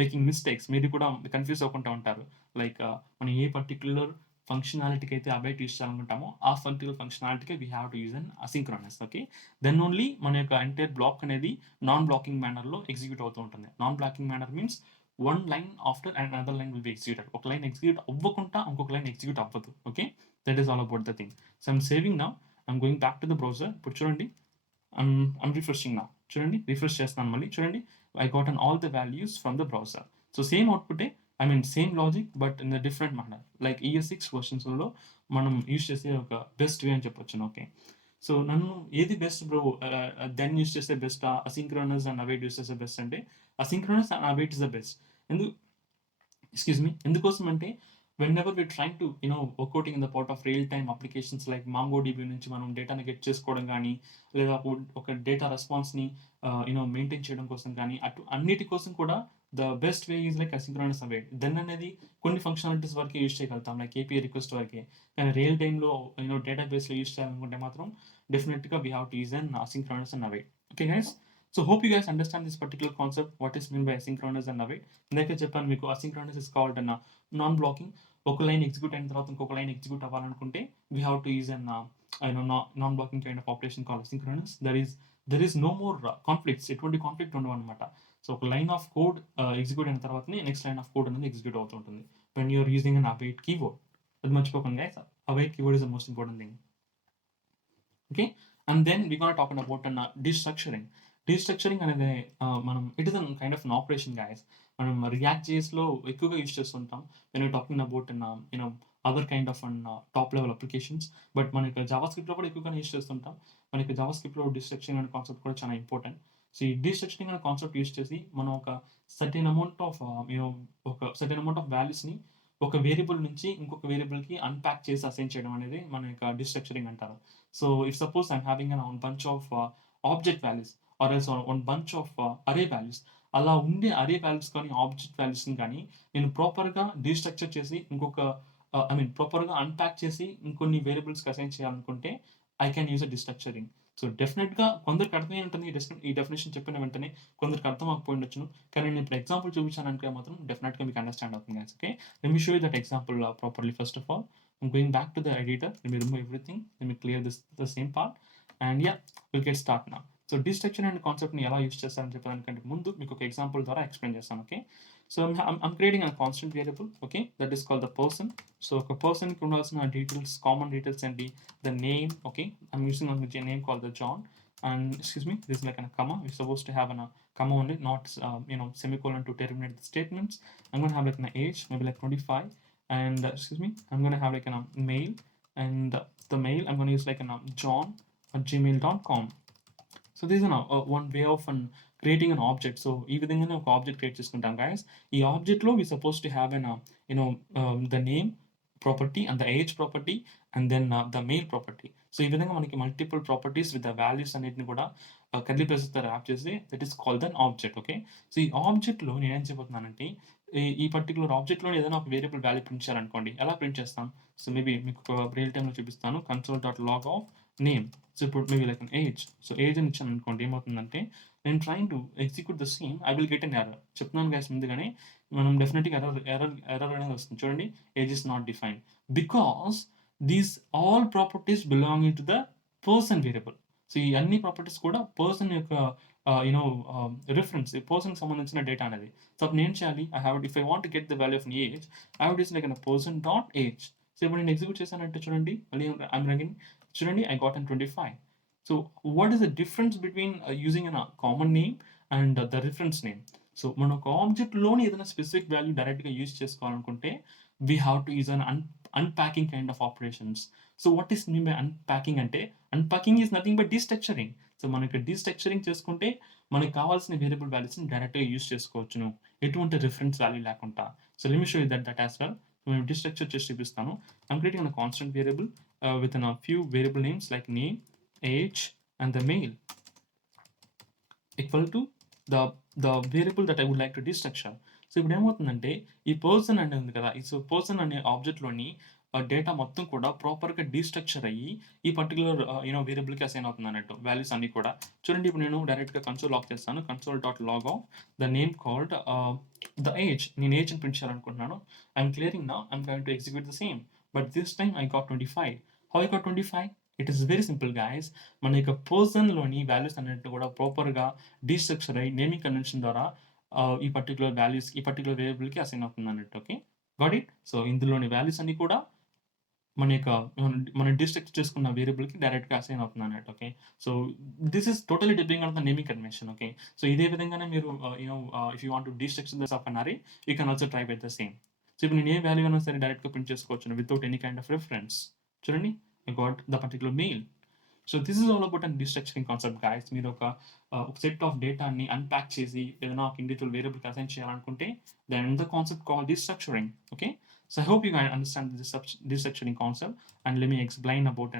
making mistakes. మీరు కూడా కన్‌ఫ్యూజ్ అవ్వకుండా ఉంటారు. లైక్ మనం ఏ పర్టిక్యులర్ ఫంక్షనాలిటీకి అయితే అవైట్ యూజ్ చేయాలనుకుంటామో ఆ పర్టిక్యులర్ ఫంక్షనాలిటీకి we have to use an asynchronous. Okay. Then only మన యొక్క ఎంటైర్ బ్లాక్ అనేది నాన్ బ్లాకింగ్ మేనర్‌లో ఎగ్జిక్యూట్ అవుతూ ఉంటుంది. Non blocking manner means one line after and another line will be executed. ఒక లైన్ ఎగ్జిక్యూట్ అవ్వకుండా ఇంకొక లైన్ ఎగ్జిక్యూట్ అవ్వదు. Okay. That is all about the thing. So, I'm saving now. I'm going back to the browser. ఇప్పుడు చూడండి I'm refreshing now. చూడండి రిఫ్రెష్ చేస్తున్నాను మళ్ళీ. చూడండి I gotten all the values from the browser. So, same అవుట్‌పుటే same logic but in a different manner. Like ES6 వెర్షన్స్‌లో మనం use చేసే ఒక బెస్ట్ వే అని చెప్పొచ్చును. ఓకే. సో, నన్ను ఏది బెస్ట్ బ్రో దెన్ యూజ్ చేస్తే బెస్టా? అసింక్రోనస్ అండ్ అవైట్ యూజ్ చేస్తే బెస్ట్ అంటే asynchronous and await is the best. ఎందు ఎందుకోసం అంటే whenever we're trying to working out in the part of real time applications like MongoDB నుంచి మనం డేటాని గెట్ చేసుకోవడం కానీ, లేదా ఒక డేటా రెస్పాన్స్‌ని మెయింటైన్ చేయడం కోసం కానీ, అన్నిటి కోసం కూడా the best way is like asynchronous await. Then అనేది కొన్ని ఫంక్షనాలిటీస్ వరకే యూజ్ చేయగలుగుతాం. లైక్ ఏపీఐ రిక్వెస్ట్ వరకే. కానీ రియల్ టైమ్‌లో డేటాబేస్‌లో యూజ్ చేయాలనుకుంటే మాత్రం డెఫినెట్‌గా we have to use an asynchronous and await. Okay guys. So, hope you guys understand this particular concept. What is mean by asynchronous and await. ఇందాకే చెప్పాను మీకు asynchronous is called non blocking. ఒక లైన్ ఎగ్జిక్యూట్ అయిన తర్వాత ఇంకొక line execute అవ్వాలనుకుంటే we have to use an non blocking kind of operation call synchronous. There is no more conflicts, ఎటువంటి conflict ఉండవు అనమాట. సో ఒక లైన్ ఆఫ్ కోడ్ ఎగ్జిక్యూట్ అయిన తర్వాతనే నెక్స్ట్ లైన్ ఆఫ్ కోడ్ అనేది ఎగ్జిక్యూట్ అవుతుంటుంది when you're using an await keyboard. అది మర్చిపోకండి guys, await keyboard is the most important thing. Okay, and then we gonna talk about destructuring. Destructuring అనేది మనం it is an kind of an operation guys. మనం React జేఎస్లో ఎక్కువగా use చేస్తుంటాం when you talking about you know other kind of an top level applications. But మనకి జావాస్క్రిప్ట్లో కూడా ఎక్కువగా యూజ్ చేస్తుంటాం. మనకి జావాస్క్రిప్ట్లో డిస్ట్రక్చరింగ్ అనే కాన్సెప్ట్ కూడా చాలా ఇంపార్టెంట్. సో ఈ డిస్ట్రక్చరింగ్ అనే కాన్సెప్ట్ యూజ్ చేసి మనం ఒక సర్టెన్ అమౌంట్ ఆఫ్ వాల్యూస్ని ఒక వేరియబుల్ నుంచి ఇంకొక వేరియబుల్కి అన్ప్యాక్ చేసి అసైన్ చేయడం అనేది మన యొక్క డిస్ట్రక్చరింగ్ అంటారు. So if suppose I'm having one bunch of object values or else one bunch of అరే వాల్యూస్, అలా ఉండే అరే వాల్యూస్ కానీ ఆబ్జెక్ట్ వాల్యూస్ని కానీ నేను ప్రాపర్గా డీస్ట్రక్చర్ చేసి ఇంకొక ప్రాపర్గా అన్ప్యాక్ చేసి ఇంకొన్ని వేరియబుల్స్కి అసైన్ చేయాలనుకుంటే I can use a destructuring. So డెఫినెట్గా కొందరికి అర్థమై ఉంటుంది ఈ డెఫినేషన్ చెప్పిన వెంటనే, కొందరికి అర్థం అవ్వకపోయి ఉండొచ్చును. కానీ నేను ఇప్పుడు ఎగ్జాంపుల్ చూపించానంటే మాత్రం డెఫినెట్గా మీకు అండర్స్టాండ్ అవుతుంది guys. Okay, let me show you that example properly. First of all, I'm going back to the editor. Let me remove everything. Let me clear the same part. And yeah, we'll get started now. So destructuring and concept ni ela use chestarani చెప్పడానికంటే ముందు మీకు ఒక ఎగ్జాంపుల్ ద్వారా ఎక్స్ప్లెయిన్ చేస్తాను. Okay, so I'm creating a constant variable. Okay, that is called the person. So ఒక person కి ఉండాల్సిన details, common details ఏంటి? The name. Okay, I'm using a name called the John. And excuse me, this is like a comma. We're supposed to have a comma only, not semicolon to terminate the statements. I'm going to have like an age, maybe like 25. And excuse me, I'm going to have like a mail. And the mail I'm going to use like a john@gmail.com. So this is one way of creating an object. So ఈ విధంగానే ఒక object create చేసుకుంటాం గైస్. ఈ ఆబ్జెక్ట్లో we supposed to have the name property and the age property and then the mail property. So ఈ విధంగా మనకి multiple properties with the values అన్నిటిని కూడా కర్లీ బ్రేసెస్తో ర్యాప్ చేసి that is called an object. Okay, so ఈ ఆబ్జెక్ట్లో నేనేం చేయబోతున్నానంటే ఈ పర్టికులర్ ఆబ్జెక్ట్లో ఏదైనా ఒక వేరియబుల్ వాల్యూ ప్రింట్ చేయాలనుకోండి, ఎలా ప్రింట్ చేస్తాం? సో మేబీ మీకు రియల్ టైంలో చూపిస్తాను. console.log of name. సో ఇప్పుడు maybe like an age. So age అని ఇచ్చాను అనుకోండి, ఏమవుతుందంటే నేను trying to execute the same, I will get an error. చెప్తున్నాను గైస్ ముందుగానే, మనం డెఫినెట్గా ఎర్రర్ అనేది వస్తుంది. చూడండి, age is not defined because these all properties belonging to the person variable. So ఈ అన్ని ప్రాపర్టీస్ కూడా పర్సన్ యొక్క రిఫరెన్స్, పర్సన్కి సంబంధించిన డేటా అనేది. సో అప్పుడు నేను చేయాలి, if I want get the value of age, I would use like person dot age. So ఇప్పుడు నేను ఎగ్జిక్యూట్ చేశానంటే చూడండి, మళ్ళీ ఐమ్ అగైన్ చూడండి, I got an 25. So what is the difference between using an common name and the reference name? So మనం ఒక ఆబ్జెక్ట్లోని ఏదైనా స్పెసిఫిక్ వాల్యూ డైరెక్ట్గా యూజ్ చేసుకోవాలనుకుంటే we have to use an unpacking kind of operations. So what is mean by unpacking అంటే unpacking is nothing but destructuring. So మనకి destructuring చేసుకుంటే మనకి కావాల్సిన వేరియబుల్ వాల్యూస్ని డైరెక్ట్గా యూజ్ చేసుకోవచ్చును, ఎటువంటి రిఫరెన్స్ వాల్యూ లేకుండా. So let me show you that as well. మేము డిస్ట్రక్చర్ చేసి చూపిస్తాను. I'm creating a constant variable with a few variable names like name, age and the mail equal to the variable that I would like to destructure. So ఇప్పుడు ఏమవుతుందంటే ఈ పర్సన్ అనేది ఉంది కదా, సో పర్సన్ అనే ఆబ్జెక్ట్లోని డేటా మొత్తం కూడా ప్రాపర్గా డీస్ట్రక్చర్ అయ్యి ఈ పర్టికులర్ వేరియబుల్కి అసైన్ అవుతుంది అన్నట్టు వాల్యూస్ అన్ని కూడా. చూడండి, ఇప్పుడు నేను డైరెక్ట్గా కన్సోల్ లాక్ చేస్తాను. console.log of the name called the age. నేను ఏజ్ అని ప్రింట్ చేయాలనుకుంటున్నాను. I'm clearing now, I'm going to execute the same, but this time I got 25. How I got 25? It is very simple guys. మన యొక్క పర్సన్లోని వాల్యూస్ అన్నింటిని కూడా ప్రాపర్గా డీస్ట్రక్చర్ అయ్యి నేమింగ్ కన్వెన్షన్ ద్వారా ఈ పర్టికులర్ వాల్యూస్ ఈ పర్టికులర్ వేరియబుల్కి అసైన్ అవుతుంది అన్నట్టు. Okay, got it. సో ఇందులోని వాల్యూస్ అన్ని కూడా మన డిస్ట్రక్ట్ చేసుకున్న వేరియబుల్కి డైరెక్ట్గా అసైన్ అవుతుంది అన్నట్టు. Okay, so this is totally depending on the naming convention. Okay, so ఇదే విధంగానే మీరు if you want to destruction this of an array, you can also try with the same. So ఇప్పుడు నేను ఏ వాల్యూ అయినా సరే డైరెక్ట్గా ప్రింట్ చేసుకోవచ్చు without any kind of reference. చూడండి, I got the particular mail. So this is all about and destructuring concept guys. మీరు ఒక సెట్ ఆఫ్ డేటాని అన్ప్యాక్ చేసి ఏదైనా ఒక ఇండివిజువల్ వేరియబుల్కి అసైన్ చేయాలనుకుంటే then the concept call destructuring. Okay, so I hope you guys understand this destructuring concept, and let me explain about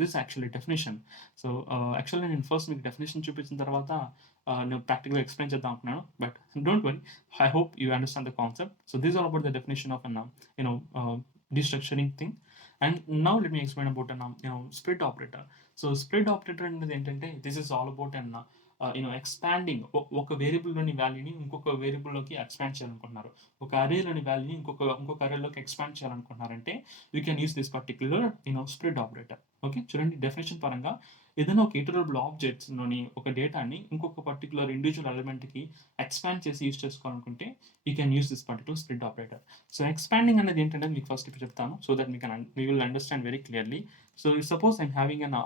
this actually definition. So actually నేను ఫస్ట్ మీకు డెఫినేషన్ చూపించిన తర్వాత నేను ప్రాక్టికల్గా ఎక్స్ప్లెయిన్ చేద్దాం అనుకున్నాను, but don't worry, I hope you understand the concept. So this is all about the definition of an destructuring thing. And now let me explain about an split operator. So split operator అనేది ఏంటంటే this is all about an expanding ఒక వేరియబుల్లోని వాల్యూని ఇంకొక వేరియబుల్లోకి ఎక్స్పాండ్ చేయాలనుకుంటున్నారు, ఒక అరేలోని వాల్యూని ఇంకొక అరేలోకి ఎక్స్పాండ్ చేయాలనుకుంటున్నారంటే you can use this particular split operator. Okay, చూడండి డెఫినేషన్ పరంగా ఏదైనా ఒక ఇటరబుల్ ఆబ్జెక్ట్స్లోని ఒక డేటాని ఇంకొక పర్టికులర్ ఇండివిజువల్ ఎలిమెంట్కి ఎక్స్పాండ్ చేసి యూస్ చేసుకోవాలనుకుంటే you can use this particular split operator. So expanding అనేది ఏంటంటే మీకు ఫస్ట్ ఇప్పుడు చెప్తాను, సో దట్ మీ will understand very clearly. So suppose I'm having an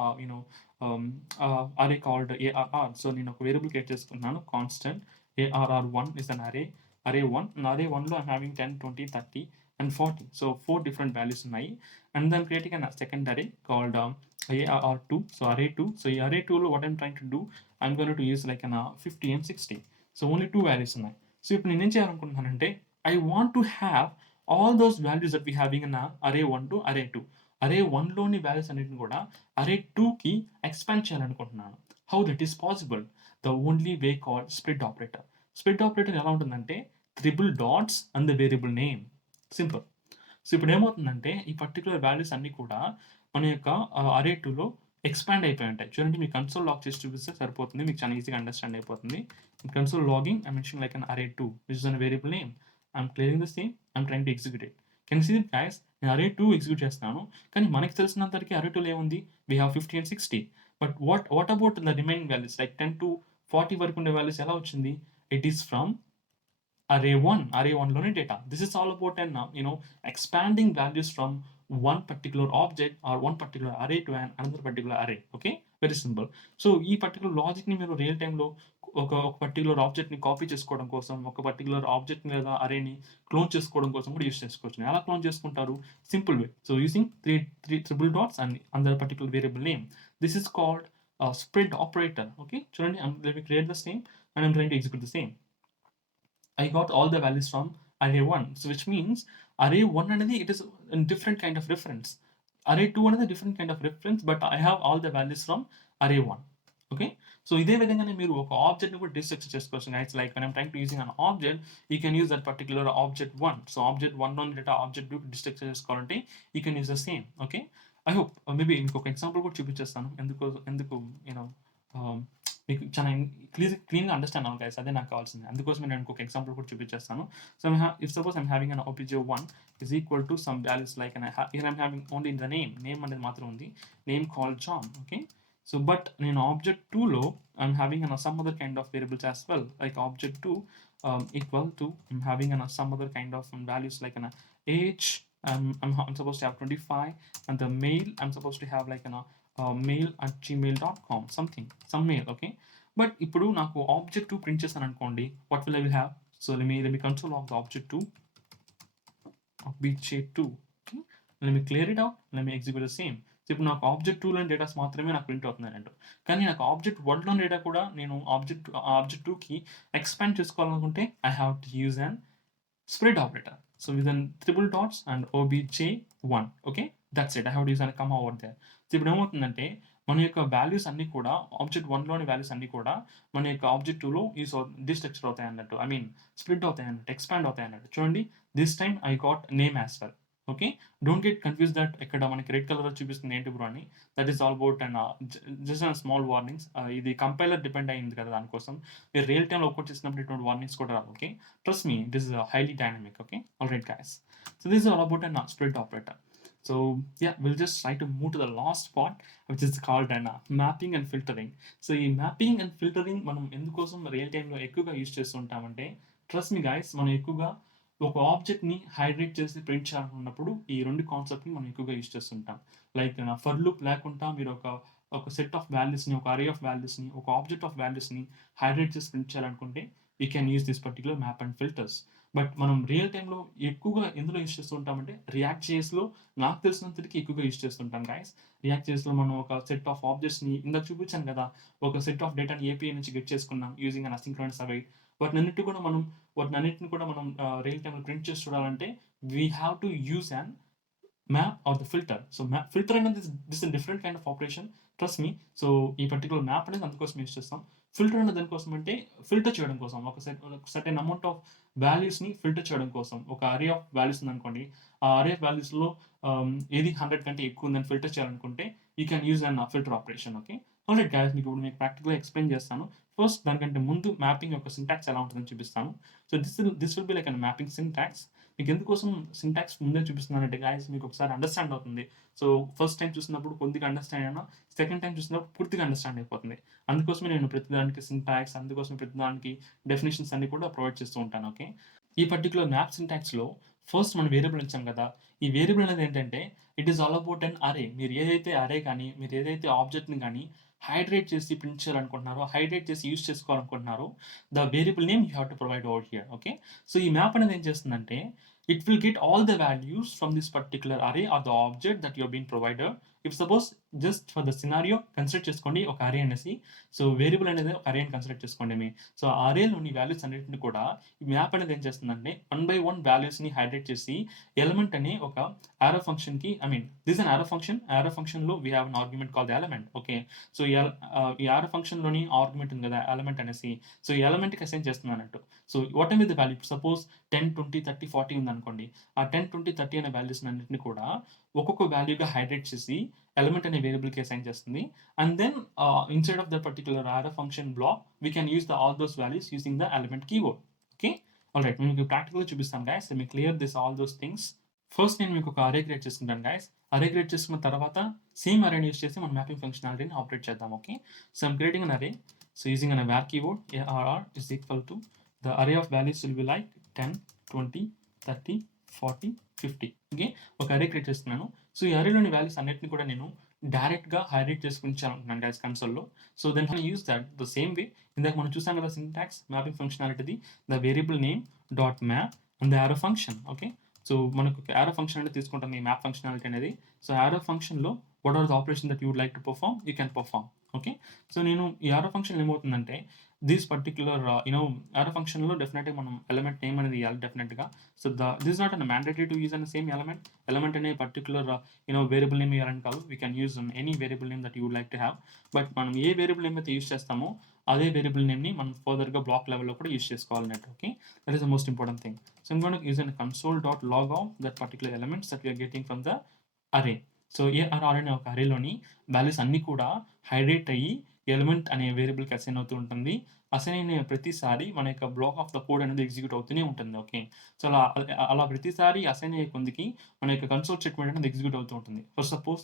array called ARR. So నేను ఒక వేరియబుల్ క్రియేట్ చేసుకున్నాను, constant ARR1 is an array 1. and array 1 లో I'm having 10, 20, 30 and 40. So 4 different values ఉన్నాయి. And then creating a second array called ARR2. So array 2. So ఈ array 2 లో what I'm trying to do, I'm going to use like an 50 and 60. So only 2 values ఉన్నాయి. సో ఇప్పుడు నేను ఏం చేయాలనుకుంటున్నానంటే I want to have all those values that we having in array 1 to array 2. array 1లోని వాల్యూస్ అన్నిటిని కూడా array 2కి ఎక్స్పాండ్ చేయాలనుకుంటున్నాను. How that is possible? The only way called split operator. Split operator ఎలా ఉంటుందంటే triple dots and the variable name. Simple. So ఇప్పుడు ఏమవుతుందంటే ఈ పర్టికులర్ వాల్యూస్ అన్నీ కూడా మన యొక్క array 2లో ఎక్స్పాండ్ అయిపోయి ఉంటాయి. చూడండి, మీ కన్సోల్ లాగ్ చేసి చూపిస్తే సరిపోతుంది, మీకు చాలా ఈజీగా అండర్స్టాండ్ అయిపోతుంది. Console logging I mention like an array 2 which is on a variable name. I'm clearing the same, I'm trying to execute it. Can you see it, guys? నేను array 2 ఎగ్జిక్యూట్ చేస్తున్నాను, కానీ మనకి తెలిసినంతవరకు array 2లో ఏముంది, we have 50 and 60. But what about the remaining values like 10 to 40 వరకు ఉండే values ఎలా వచ్చింది? ఇట్ ఈస్ ఫ్రమ్ array 1లోనే data. This is all about an expanding values from one particular object or one particular array to another particular array. Okay, very simple. So ఈ పర్టికులర్ లాజిక్ని మీరు రియల్ టైంలో ఒక పర్టికులర్ ఆబ్జెక్ట్ని కాపీ చేసుకోవడం కోసం, ఒక పర్టికులర్ ఆబ్జెక్ట్ లేదా అరేని క్లోన్ చేసుకోవడం కోసం కూడా యూస్ చేసుకోవచ్చు. ఎలా క్లోన్ చేసుకుంటారు? Simple way. So using three triple dots and under particular variable name. This is called split operator. Okay, చూడండి, let me create the same and I'm trying to execute the same. I got all the values from array 1. So which means array 1 అనేది it is a different kind of reference. array 2 అనేది different kind of reference, but I have all the values from array 1. Okay, so ఇదే విధంగానే మీరు ఒక ఆబ్జెక్ట్ని కూడా డిస్ట్రక్చర్ చేసుకోవచ్చు. It's like when I'm trying to using an object, you can use that particular object 1. So object 1 లోని data object 2 డిస్ట్రక్చర్ చేసుకోవాలంటే you can use the same. Okay, I hope maybe ఇంకొక ఎగ్జాంపుల్ కూడా చూపించేస్తాను, ఎందుకు మీకు చాలా క్లీన్గా అండర్స్టాండ్ అవ్వాలి గైస్, అదే నాకు కావాల్సింది. అందుకోసం నేను ఇంకొక ఎగ్జాంపుల్ కూడా చూపించేస్తాను. So if suppose I'm having an obj1 is equal to some values like here I'm having only in the name అనేది మాత్రం ఉంది, name called John. Okay, so but నేను object 2లో I'm having some other kind of variables as well, like object 2 equal to I'm having some other kind of values like an age. I'm supposed to have 25, and the mail I'm supposed to have like mail@gmail.com, some mail. Okay, but ఇప్పుడు నాకు ఆబ్జెక్ట్ 2 ప్రింట్ చేశాను అనుకోండి, what will I will have? So let me console log the object 2 obj2. Okay, let me clear it out, let me execute the same. So ఇప్పుడు నాకు ఆబ్జెక్ట్ 2లోని డేటాస్ మాత్రమే నాకు ప్రింట్ అవుతున్నాయంట, కానీ నాకు ఆబ్జెక్ట్ 1లోని డేటా కూడా నేను ఆబ్జెక్ట్ 2కి ఎక్స్పాండ్ చేసుకోవాలనుకుంటే I have to use an split operator. So with an triple dots and obj1. Okay, that's it. I have to use an come over there. So ఇప్పుడు ఏమవుతుందంటే మన యొక్క వాల్యూస్ అన్నీ కూడా ఆబ్జెక్ట్ 1లోని వాల్యూస్ అన్నీ కూడా మన యొక్క ఆబ్జెక్ట్ 2లో డిస్ట్రక్చర్ అవుతాయి అన్నట్టు, ఐ మీన్ స్ప్లిట్ అవుతాయి అన్నట్టు, ఎక్స్పాండ్ అవుతాయి అన్నట్టు. చూడండి, this time I got name as well. Okay, don't get confuse that ఇక్కడ మనకి రెడ్ కలర్ చూపిస్తుంది ఏంటి బ్రో అని. That is all about and just and small warnings. ఇది కంపైలర్ డిపెండ్ అయింది కదా, దానికోసం మీరు రియల్ టైంలో ఒకటి చేసినప్పుడు ఇటువంటి వార్నింగ్స్ కూడా రావు. Okay, trust me, this is highly dynamic. Okay, all right guys, so this is all about and split operator. So yeah, we'll just try to move to the last part, which is called mapping and filtering. So ఈ mapping and filtering మనం ఎందుకోసం రియల్ టైంలో ఎక్కువగా యూజ్ చేస్తుంటామంటే, trust me guys, మనం ఎక్కువగా ఒక ఆబ్జెక్ట్ని హైడ్రేట్ చేసి ప్రింట్ చేయాలనుకున్నప్పుడు ఈ రెండు కాన్సెప్ట్ని మనం ఎక్కువగా యూజ్ చేస్తుంటాం. లైక్ ఫర్ లూప్ లేకుండా మీరు ఒక సెట్ ఆఫ్ వాల్యూస్ని, ఒక అరే ఆఫ్ వాల్యూస్ని, ఒక ఆబ్జెక్ట్ ఆఫ్ వాల్యూస్ని హైడ్రేట్ చేసి ప్రింట్ చేయాలనుకుంటే you can use this particular map and filters. But మనం రియల్ టైంలో ఎక్కువగా ఎందులో యూజ్ చేస్తుంటామంటే రియాక్ట్ జేఎస్లో నాకు తెలిసినంతటికి ఎక్కువగా యూజ్ చేస్తుంటాం గైస్. రియాక్ట్ జేఎస్లో మనం ఒక సెట్ ఆఫ్ ఆబ్జెక్ట్స్ని ఇందాక చూపించాను కదా, ఒక సెట్ ఆఫ్ డేటాని ఏపీఐ నుంచి గెట్ చేసుకున్నాం యూజింగ్ అన్ అసింక్రోనస్ అవైట్. వాటినన్నిటిని కూడా మనం రియల్ టైంలో ప్రింట్ చేసి చూడాలంటే we have to use an map or the filter. So filter అనేది this different kind of operation, trust me. So ఈ పర్టికులర్ మ్యాప్ అనేది అందుకోసం యూజ్ చేస్తాం. ఫిల్టర్ అనేది దానికోసం అంటే ఫిల్టర్ చేయడం కోసం, ఒక సర్టెన్ అమౌంట్ ఆఫ్ వాల్యూస్ని ఫిల్టర్ చేయడం కోసం. ఒక అరే ఆఫ్ వాల్యూస్ ఉందనుకోండి, ఆ అరే ఆఫ్ వాల్యూస్లో ఏది 100 కంటే ఎక్కువ ఉందని ఫిల్టర్ చేయాలనుకుంటే you can use an filter operation. Okay, alright guys, మీకు ఇప్పుడు మీకు ప్రాక్టికల్గా ఎక్స్ప్లెయిన్ చేస్తాను. ఫస్ట్ దానికంటే ముందు మ్యాపింగ్ యొక్క సింటాక్స్ ఎలా ఉంటుందని చూపిస్తాను. So this will be like an mapping syntax. మీకు ఎందుకోసం సింటాక్స్ ముందే చూపిస్తున్నానంటే గైస్ మీకు ఒకసారి అండర్స్టాండ్ అవుతుంది. సో ఫస్ట్ టైం చూసినప్పుడు కొద్దిగా అండర్స్టాండ్ అయినా, సెకండ్ టైం చూసినప్పుడు పూర్తిగా అండర్స్టాండ్ అయిపోతుంది. అందుకోసమే నేను ప్రతిదానికి సింటాక్స్, అందుకోసం ప్రతిదానికి డెఫినేషన్స్ అన్ని కూడా ప్రొవైడ్ చేస్తూ ఉంటాను. ఓకే, ఈ పర్టికులర్ మ్యాప్ సింటాక్స్లో ఫస్ట్ మనం వేరియబుల్ ఇచ్చాం కదా. ఈ వేరియబుల్ అనేది ఏంటంటే it is all about an అరే. మీరు ఏదైతే అరే కానీ, మీరు ఏదైతే ఆబ్జెక్ట్ని కానీ హైడ్రేట్ చేసి ప్రింట్ చేయాలనుకుంటున్నారో, హైడ్రేట్ చేసి యూజ్ చేసుకోవాలనుకుంటున్నారో, the variable name you have to provide over here. Okay, so ఈ మ్యాప్ అనేది ఏం చేస్తుందంటే it will get all the values from this particular array or the object that you're being provided. If suppose just for the scenario consider చేసుకోండి ఒక అరే అనేసి. So variable అనేది ఒక అరే అని కన్సిడర్ చేసుకోండి మీ. సో ఆ అరేలోని వాల్యూస్ అన్నింటిని కూడా ఈ మ్యాప్ అనేది ఏం చేస్తుందంటే 1 by 1 వాల్యూస్ని హైడ్రేట్ చేసి ఎలిమెంట్ అనే ఒక ఆరో ఫంక్షన్కి, ఐ మీన్ దిస్ అన్ ఆరో ఫంక్షన్. ఆరో ఫంక్షన్లో we have an argument call the element. Okay, so ఈ ఆరో ఫంక్షన్లోని ఆర్గ్యుమెంట్ ఉంది కదా ఎలిమెంట్ అనేసి. సో ఈ ఎలిమెంట్కి అసైన్ చేస్తుంది అన్నట్టు. So what ever the value, suppose 10, 20, 30, 40 ఉందనుకోండి. ఆ 10, 20, 30 అనే వాల్యూస్ అన్నింటిని కూడా ఒక్కొక్క వాల్యూగా హైడ్రేట్ చేసి ఎలిమెంట్ అనే వేరియబుల్కి అసైన్ చేస్తుంది. And then inside of the particular arrow function block we can use the all those values using the element keyword. Okay, alright, నేను మీకు ప్రాక్టికల్గా చూపిస్తాను గైస్. మీ clear this all those things. First నేను మీకు ఒక అరే క్రియేట్ చేసుకుంటాను గైస్. అరే క్రియేట్ చేసుకున్న తర్వాత సేమ్ అరేని యూస్ చేసి మనం మ్యాపింగ్ ఫంక్షనాలిటీని ఆపరేట్ చేద్దాం. Okay, so I'm creating an array. So using an var keyword arr is equal to the array of values will be like 10, 20, 30, 40, 50. ఓకే, ఒక అరే క్రియేట్ చేస్తున్నాను. సో ఈ అరేలోని వాల్యూస్ అన్నిటిని కూడా నేను డైరెక్ట్గా హైలైట్ చేసుకుంటాను గైస్ కన్సోల్లో. So then use that the same way. ఇందాక మనం చూసాం కదా సింటాక్స్ మ్యాపింగ్ ఫంక్షనాలిటీది, the variable name dot map and the arrow function. Okay, so మనకు యారో ఫంక్షన్ అనేది తీసుకుంటాం ఈ మ్యాప్ ఫంక్షనాలిటీ అనేది. సో యారో ఫంక్షన్లో what are the operation that you would like to perform, you can perform. Okay, so నేను ఈ arrow function ఏమవుతుందంటే this particular arrow ఫంక్షన్లో డెఫినెట్గా మనం ఎలిమెంట్ నేమ్ అనేది ఇవ్వాలి డెఫినెట్గా. So this not an mandatory to use an same element అనే పర్టిక్యులర్ వేరియబుల్ నేమ్ ఇవ్వాలని కాదు. We can use any variable name that you would like to have. But మనం ఏ వేరియబుల్ నేమ్ అయితే యూజ్ చేస్తామో అదే వేరియబుల్ నేమ్ని మనం ఫర్దర్గా బ్లాక్ లెవెల్లో కూడా యూజ్ చేసుకోవాలన్నట్టు. Okay, that is the most important thing. So I'm going to use a console.log of that particular elements that we are getting from the array. So ARR అనే ఒక అరేలోని వాల్యూస్ అన్నీ కూడా హైడ్రేట్ అయ్యి ఎలిమెంట్ అనే వేరియబుల్కి అసైన్ అవుతూ ఉంటుంది. అసైన్ అయిన ప్రతిసారి మన యొక్క బ్లాక్ ఆఫ్ ద కోడ్ అనేది ఎగ్జిక్యూట్ అవుతూనే ఉంటుంది. ఓకే, సో అలా ప్రతిసారి అసైన్ అయ్యే కొందికి మన యొక్క కన్సోల్ స్టేట్మెంట్ అనేది ఎగ్జిక్యూట్ అవుతూ ఉంటుంది. ఫర్ సపోజ్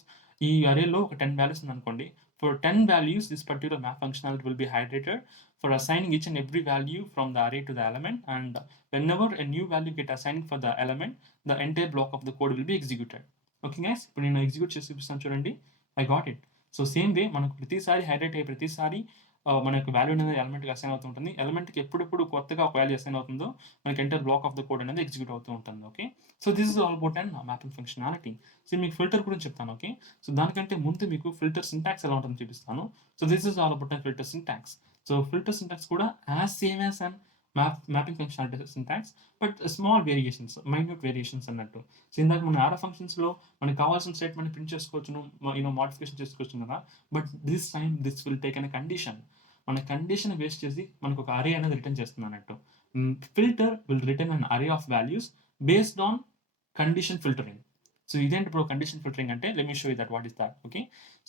ఈ అరేలో ఒక 10 వాల్యూస్ ఉందనుకోండి. ఫర్ 10 values this particular map functionality will be hydrated for assigning each and every value from the array to the element, and whenever a new value get assigned for the element, the entire block of the code will be executed. Okay guys, ఇప్పుడు నేను ఎగ్జిక్యూట్ చేసి చూపిస్తాను చూడండి. I got it. So same way మనకు ప్రతిసారి హైడ్రేట్ అయ్యే ప్రతిసారి మన యొక్క వాల్యూ అనేది ఎలిమెంట్కి అసైన్ అవుతూ ఉంటుంది. ఎలిమెంట్కి ఎప్పుడెప్పుడు కొత్తగా ఒక వాల్యూ అసైన్ అవుతుందో మనకి enter black of the code అనేది ఎగ్జిక్యూట్ అవుతూ ఉంటుంది. Okay, so this is all about and mapping functionality. So మీకు ఫిల్టర్ గురించి చెప్తాను. ఓకే, సో దానికంటే ముందు మీకు ఫిల్టర్ సింటాక్స్ ఎలా ఉంటుందో చూపిస్తాను. So this is all about and filter syntax. So filter syntax కూడా as same as and mapping functionality syntax, but small variations, minute variations అన్నట్టు. సో ఇందాక మన ఆరో ఫంక్షన్స్లో మనకు కావాల్సిన స్టేట్మెంట్ ప్రింట్ చేసుకోవచ్చును, మోడిఫికేషన్ చేసుకోవచ్చు కదా. But this time this will take అన్ కండిషన్. మన కండిషన్ వేస్ట్ చేసి మనకు ఒక అరే అనేది రిటర్న్ చేస్తుంది అన్నట్టు. Filter will return an array of values based on condition filtering. So ఇదేంటి ఇప్పుడు కండిషన్ ఫిల్టరింగ్ అంటే, let me show you that what is that. Okay,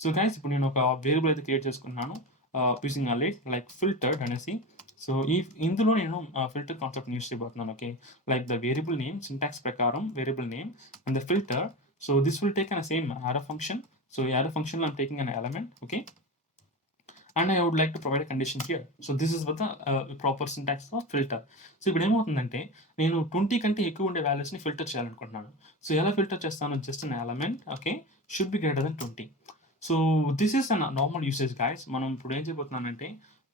so guys ఇప్పుడు నేను ఒక వేరియబుల్ అయితే క్రియేట్ చేసుకున్నాను యూజింగ్ అ లైక్ ఫిల్టర్డ్ అనేసి. So ఇందులో నేను ఫిల్టర్ కాన్సెప్ట్ని యూస్ చేయబోతున్నాను. Okay, like the variable name syntax ప్రకారం variable name and the filter. So this will take an same arrow function. So arrow ఫంక్షన్లో I'm taking an element. Okay, and I would like to provide a condition here. So this is what the proper syntax of filter. So ఇప్పుడు ఏమవుతుందంటే నేను 20 కంటే ఎక్కువ ఉండే వాల్యూస్ని ఫిల్టర్ చేయాలనుకుంటున్నాను. సో ఎలా ఫిల్టర్ చేస్తాను, just an element. Okay, should be greater than 20. So this is an normal usage guys. మనం ఇప్పుడు ఏం చేయబోతున్నానంటే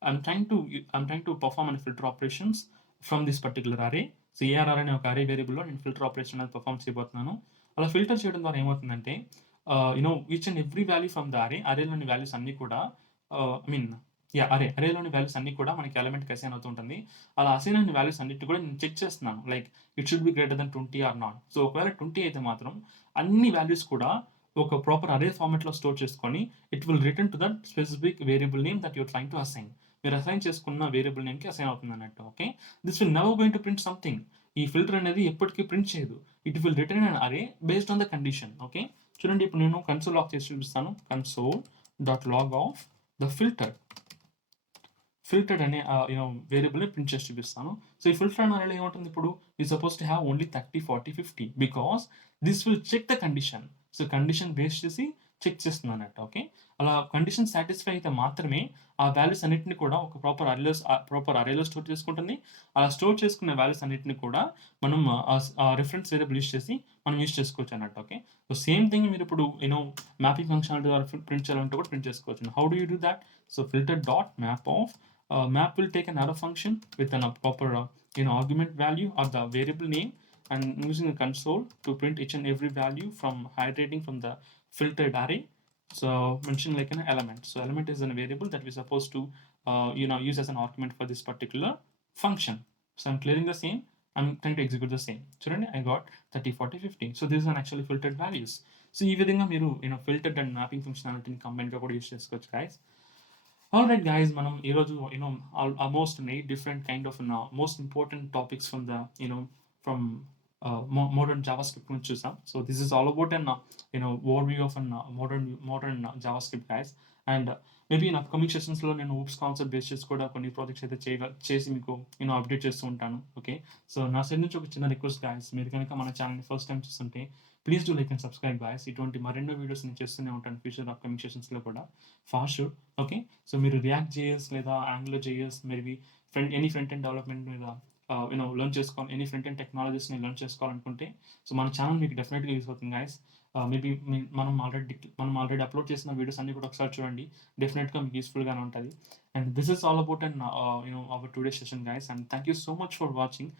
I'm trying to perform an filter operations from this particular array. So ARR అనే ఒక అరే వేరియబుల్లో నేను ఫిల్టర్ ఆపరేషన్ అనేది పర్ఫామ్ చేయబోతున్నాను. అలా ఫిల్టర్ చేయడం ద్వారా ఏమవుతుందంటే each and every value from the అరేలోని వాల్యూస్ అన్నీ కూడా అరేలోని వాల్యూస్ అన్నీ కూడా మనకి ఎలిమెంట్కి అసైన్ అవుతూ ఉంటుంది. అలా అసైన్ అయిన వాల్యూస్ అన్నిటి కూడా నేను చెక్ చేస్తున్నాను, like it should be greater than 20 or not. So ఒకవేళ 20 అయితే మాత్రం అన్ని వాల్యూస్ కూడా ఒక ప్రాపర్ అరే ఫార్మాట్లో స్టోర్ చేసుకొని it will return to that specific variable name that you're trying to assign. మీరు అసైన్ చేసుకున్న వేరియబుల్ నేమ్కి అసైన్ అవుతుంది అన్నట్టు. Okay, this will never going to print something. ఈ ఫిల్టర్ అనేది ఎప్పటికీ ప్రింట్ చేయదు. ఇట్ విల్ రిటర్న్ అన్ అరే based on the condition. Okay, చూడండి ఇప్పుడు నేను కన్సోల్ లాగ్ చేసి చూపిస్తాను. Console dot log of the filtered అనే వేరియబుల్ని ప్రింట్ చేసి చూపిస్తాను. సో ఈ ఫిల్టర్ అనే అరేలో ఏముంటుంది ఇప్పుడు ఈ suppose to have only 30, 40, 50 because this will check the condition. So condition base చేసి చెక్ చేస్తుంది అన్నట్టు. ఓకే, అలా కండిషన్ సాటిస్ఫై అయితే మాత్రమే ఆ వాల్యూస్ అన్నిటిని కూడా ఒక ప్రాపర్ అరేలో స్టోర్ చేసుకుంటుంది. అలా స్టోర్ చేసుకున్న వాల్యూస్ అన్నిటిని కూడా మనం ఆ రిఫరెన్స్ వేరియబుల్ యూస్ చేసి మనం యూస్ చేసుకోవచ్చు అన్నట్టు. ఓకే, సో సేమ్ థింగ్ మీరు ఇప్పుడు మ్యాపింగ్ ఫంక్షనాలిటీ ద్వారా ప్రింట్ చేయాలంటే కూడా ప్రింట్ చేసుకోవచ్చు. How do you do that? So filter dot map of map will take an arrow function with a proper argument value or the variable name, and using the console to print each and every value from iterating from the filtered array. So mention like an element. So element is a variable that we're supposed to use as an argument for this particular function. So I'm clearing the same. I'm trying to execute the same. So I got 30, 40, 50. So this is an actually filtered values. So ఈ విధంగా మీరు filtered and mapping functionality combine గా కూడా యూస్ చేసుకోవచ్చు guys. Alright guys, మనం ఈరోజు almost 8 different kind of most important topics from the from modern JavaScript గురించి చూసాం. So this is all about an overview of an modern JavaScript guys, and maybe in upcoming sessions లో నేను oops concept base చేసి కూడా కొన్ని ప్రాజెక్ట్స్ అయితే చేసి మీకు అప్డేట్ చేస్తూ ఉంటాను. ఓకే, సో నా సైడ్ నుంచి ఒక చిన్న రిక్వెస్ట్ గాయస్, మీరు కనుక మన ఛానల్ని ఫస్ట్ టైం చూస్తుంటే please do like and subscribe guys. ఇటువంటి మరెన్నో వీడియోస్ నేను చేస్తూనే ఉంటాను ఫ్యూచర్ అప్కమింగ్ సెషన్స్లో కూడా ఫాస్ట్ షూర్. ఓకే, సో మీరు రియాక్ట్ జేఎస్ లేదా angular JS maybe any front end development మీద లర్న్ చేసుకోవాలి, ఎనీ ఫ్రంట్ ఎండ్ టెక్నాలజీస్ని లర్న్ చేసుకోవాలనుకుంటే సో మన ఛానల్ మీకు డెఫినెట్గా యూస్ అవుతుంది గాయస్. మేబీ మనం ఆల్రెడీ అప్లోడ్ చేసిన వీడియోస్ అన్ని కూడా ఒకసారి చూడండి, డెఫినెట్గా మీకు యూస్ఫుల్గానే ఉంటుంది. And this is all about our today session guys, and thank you so much for watching.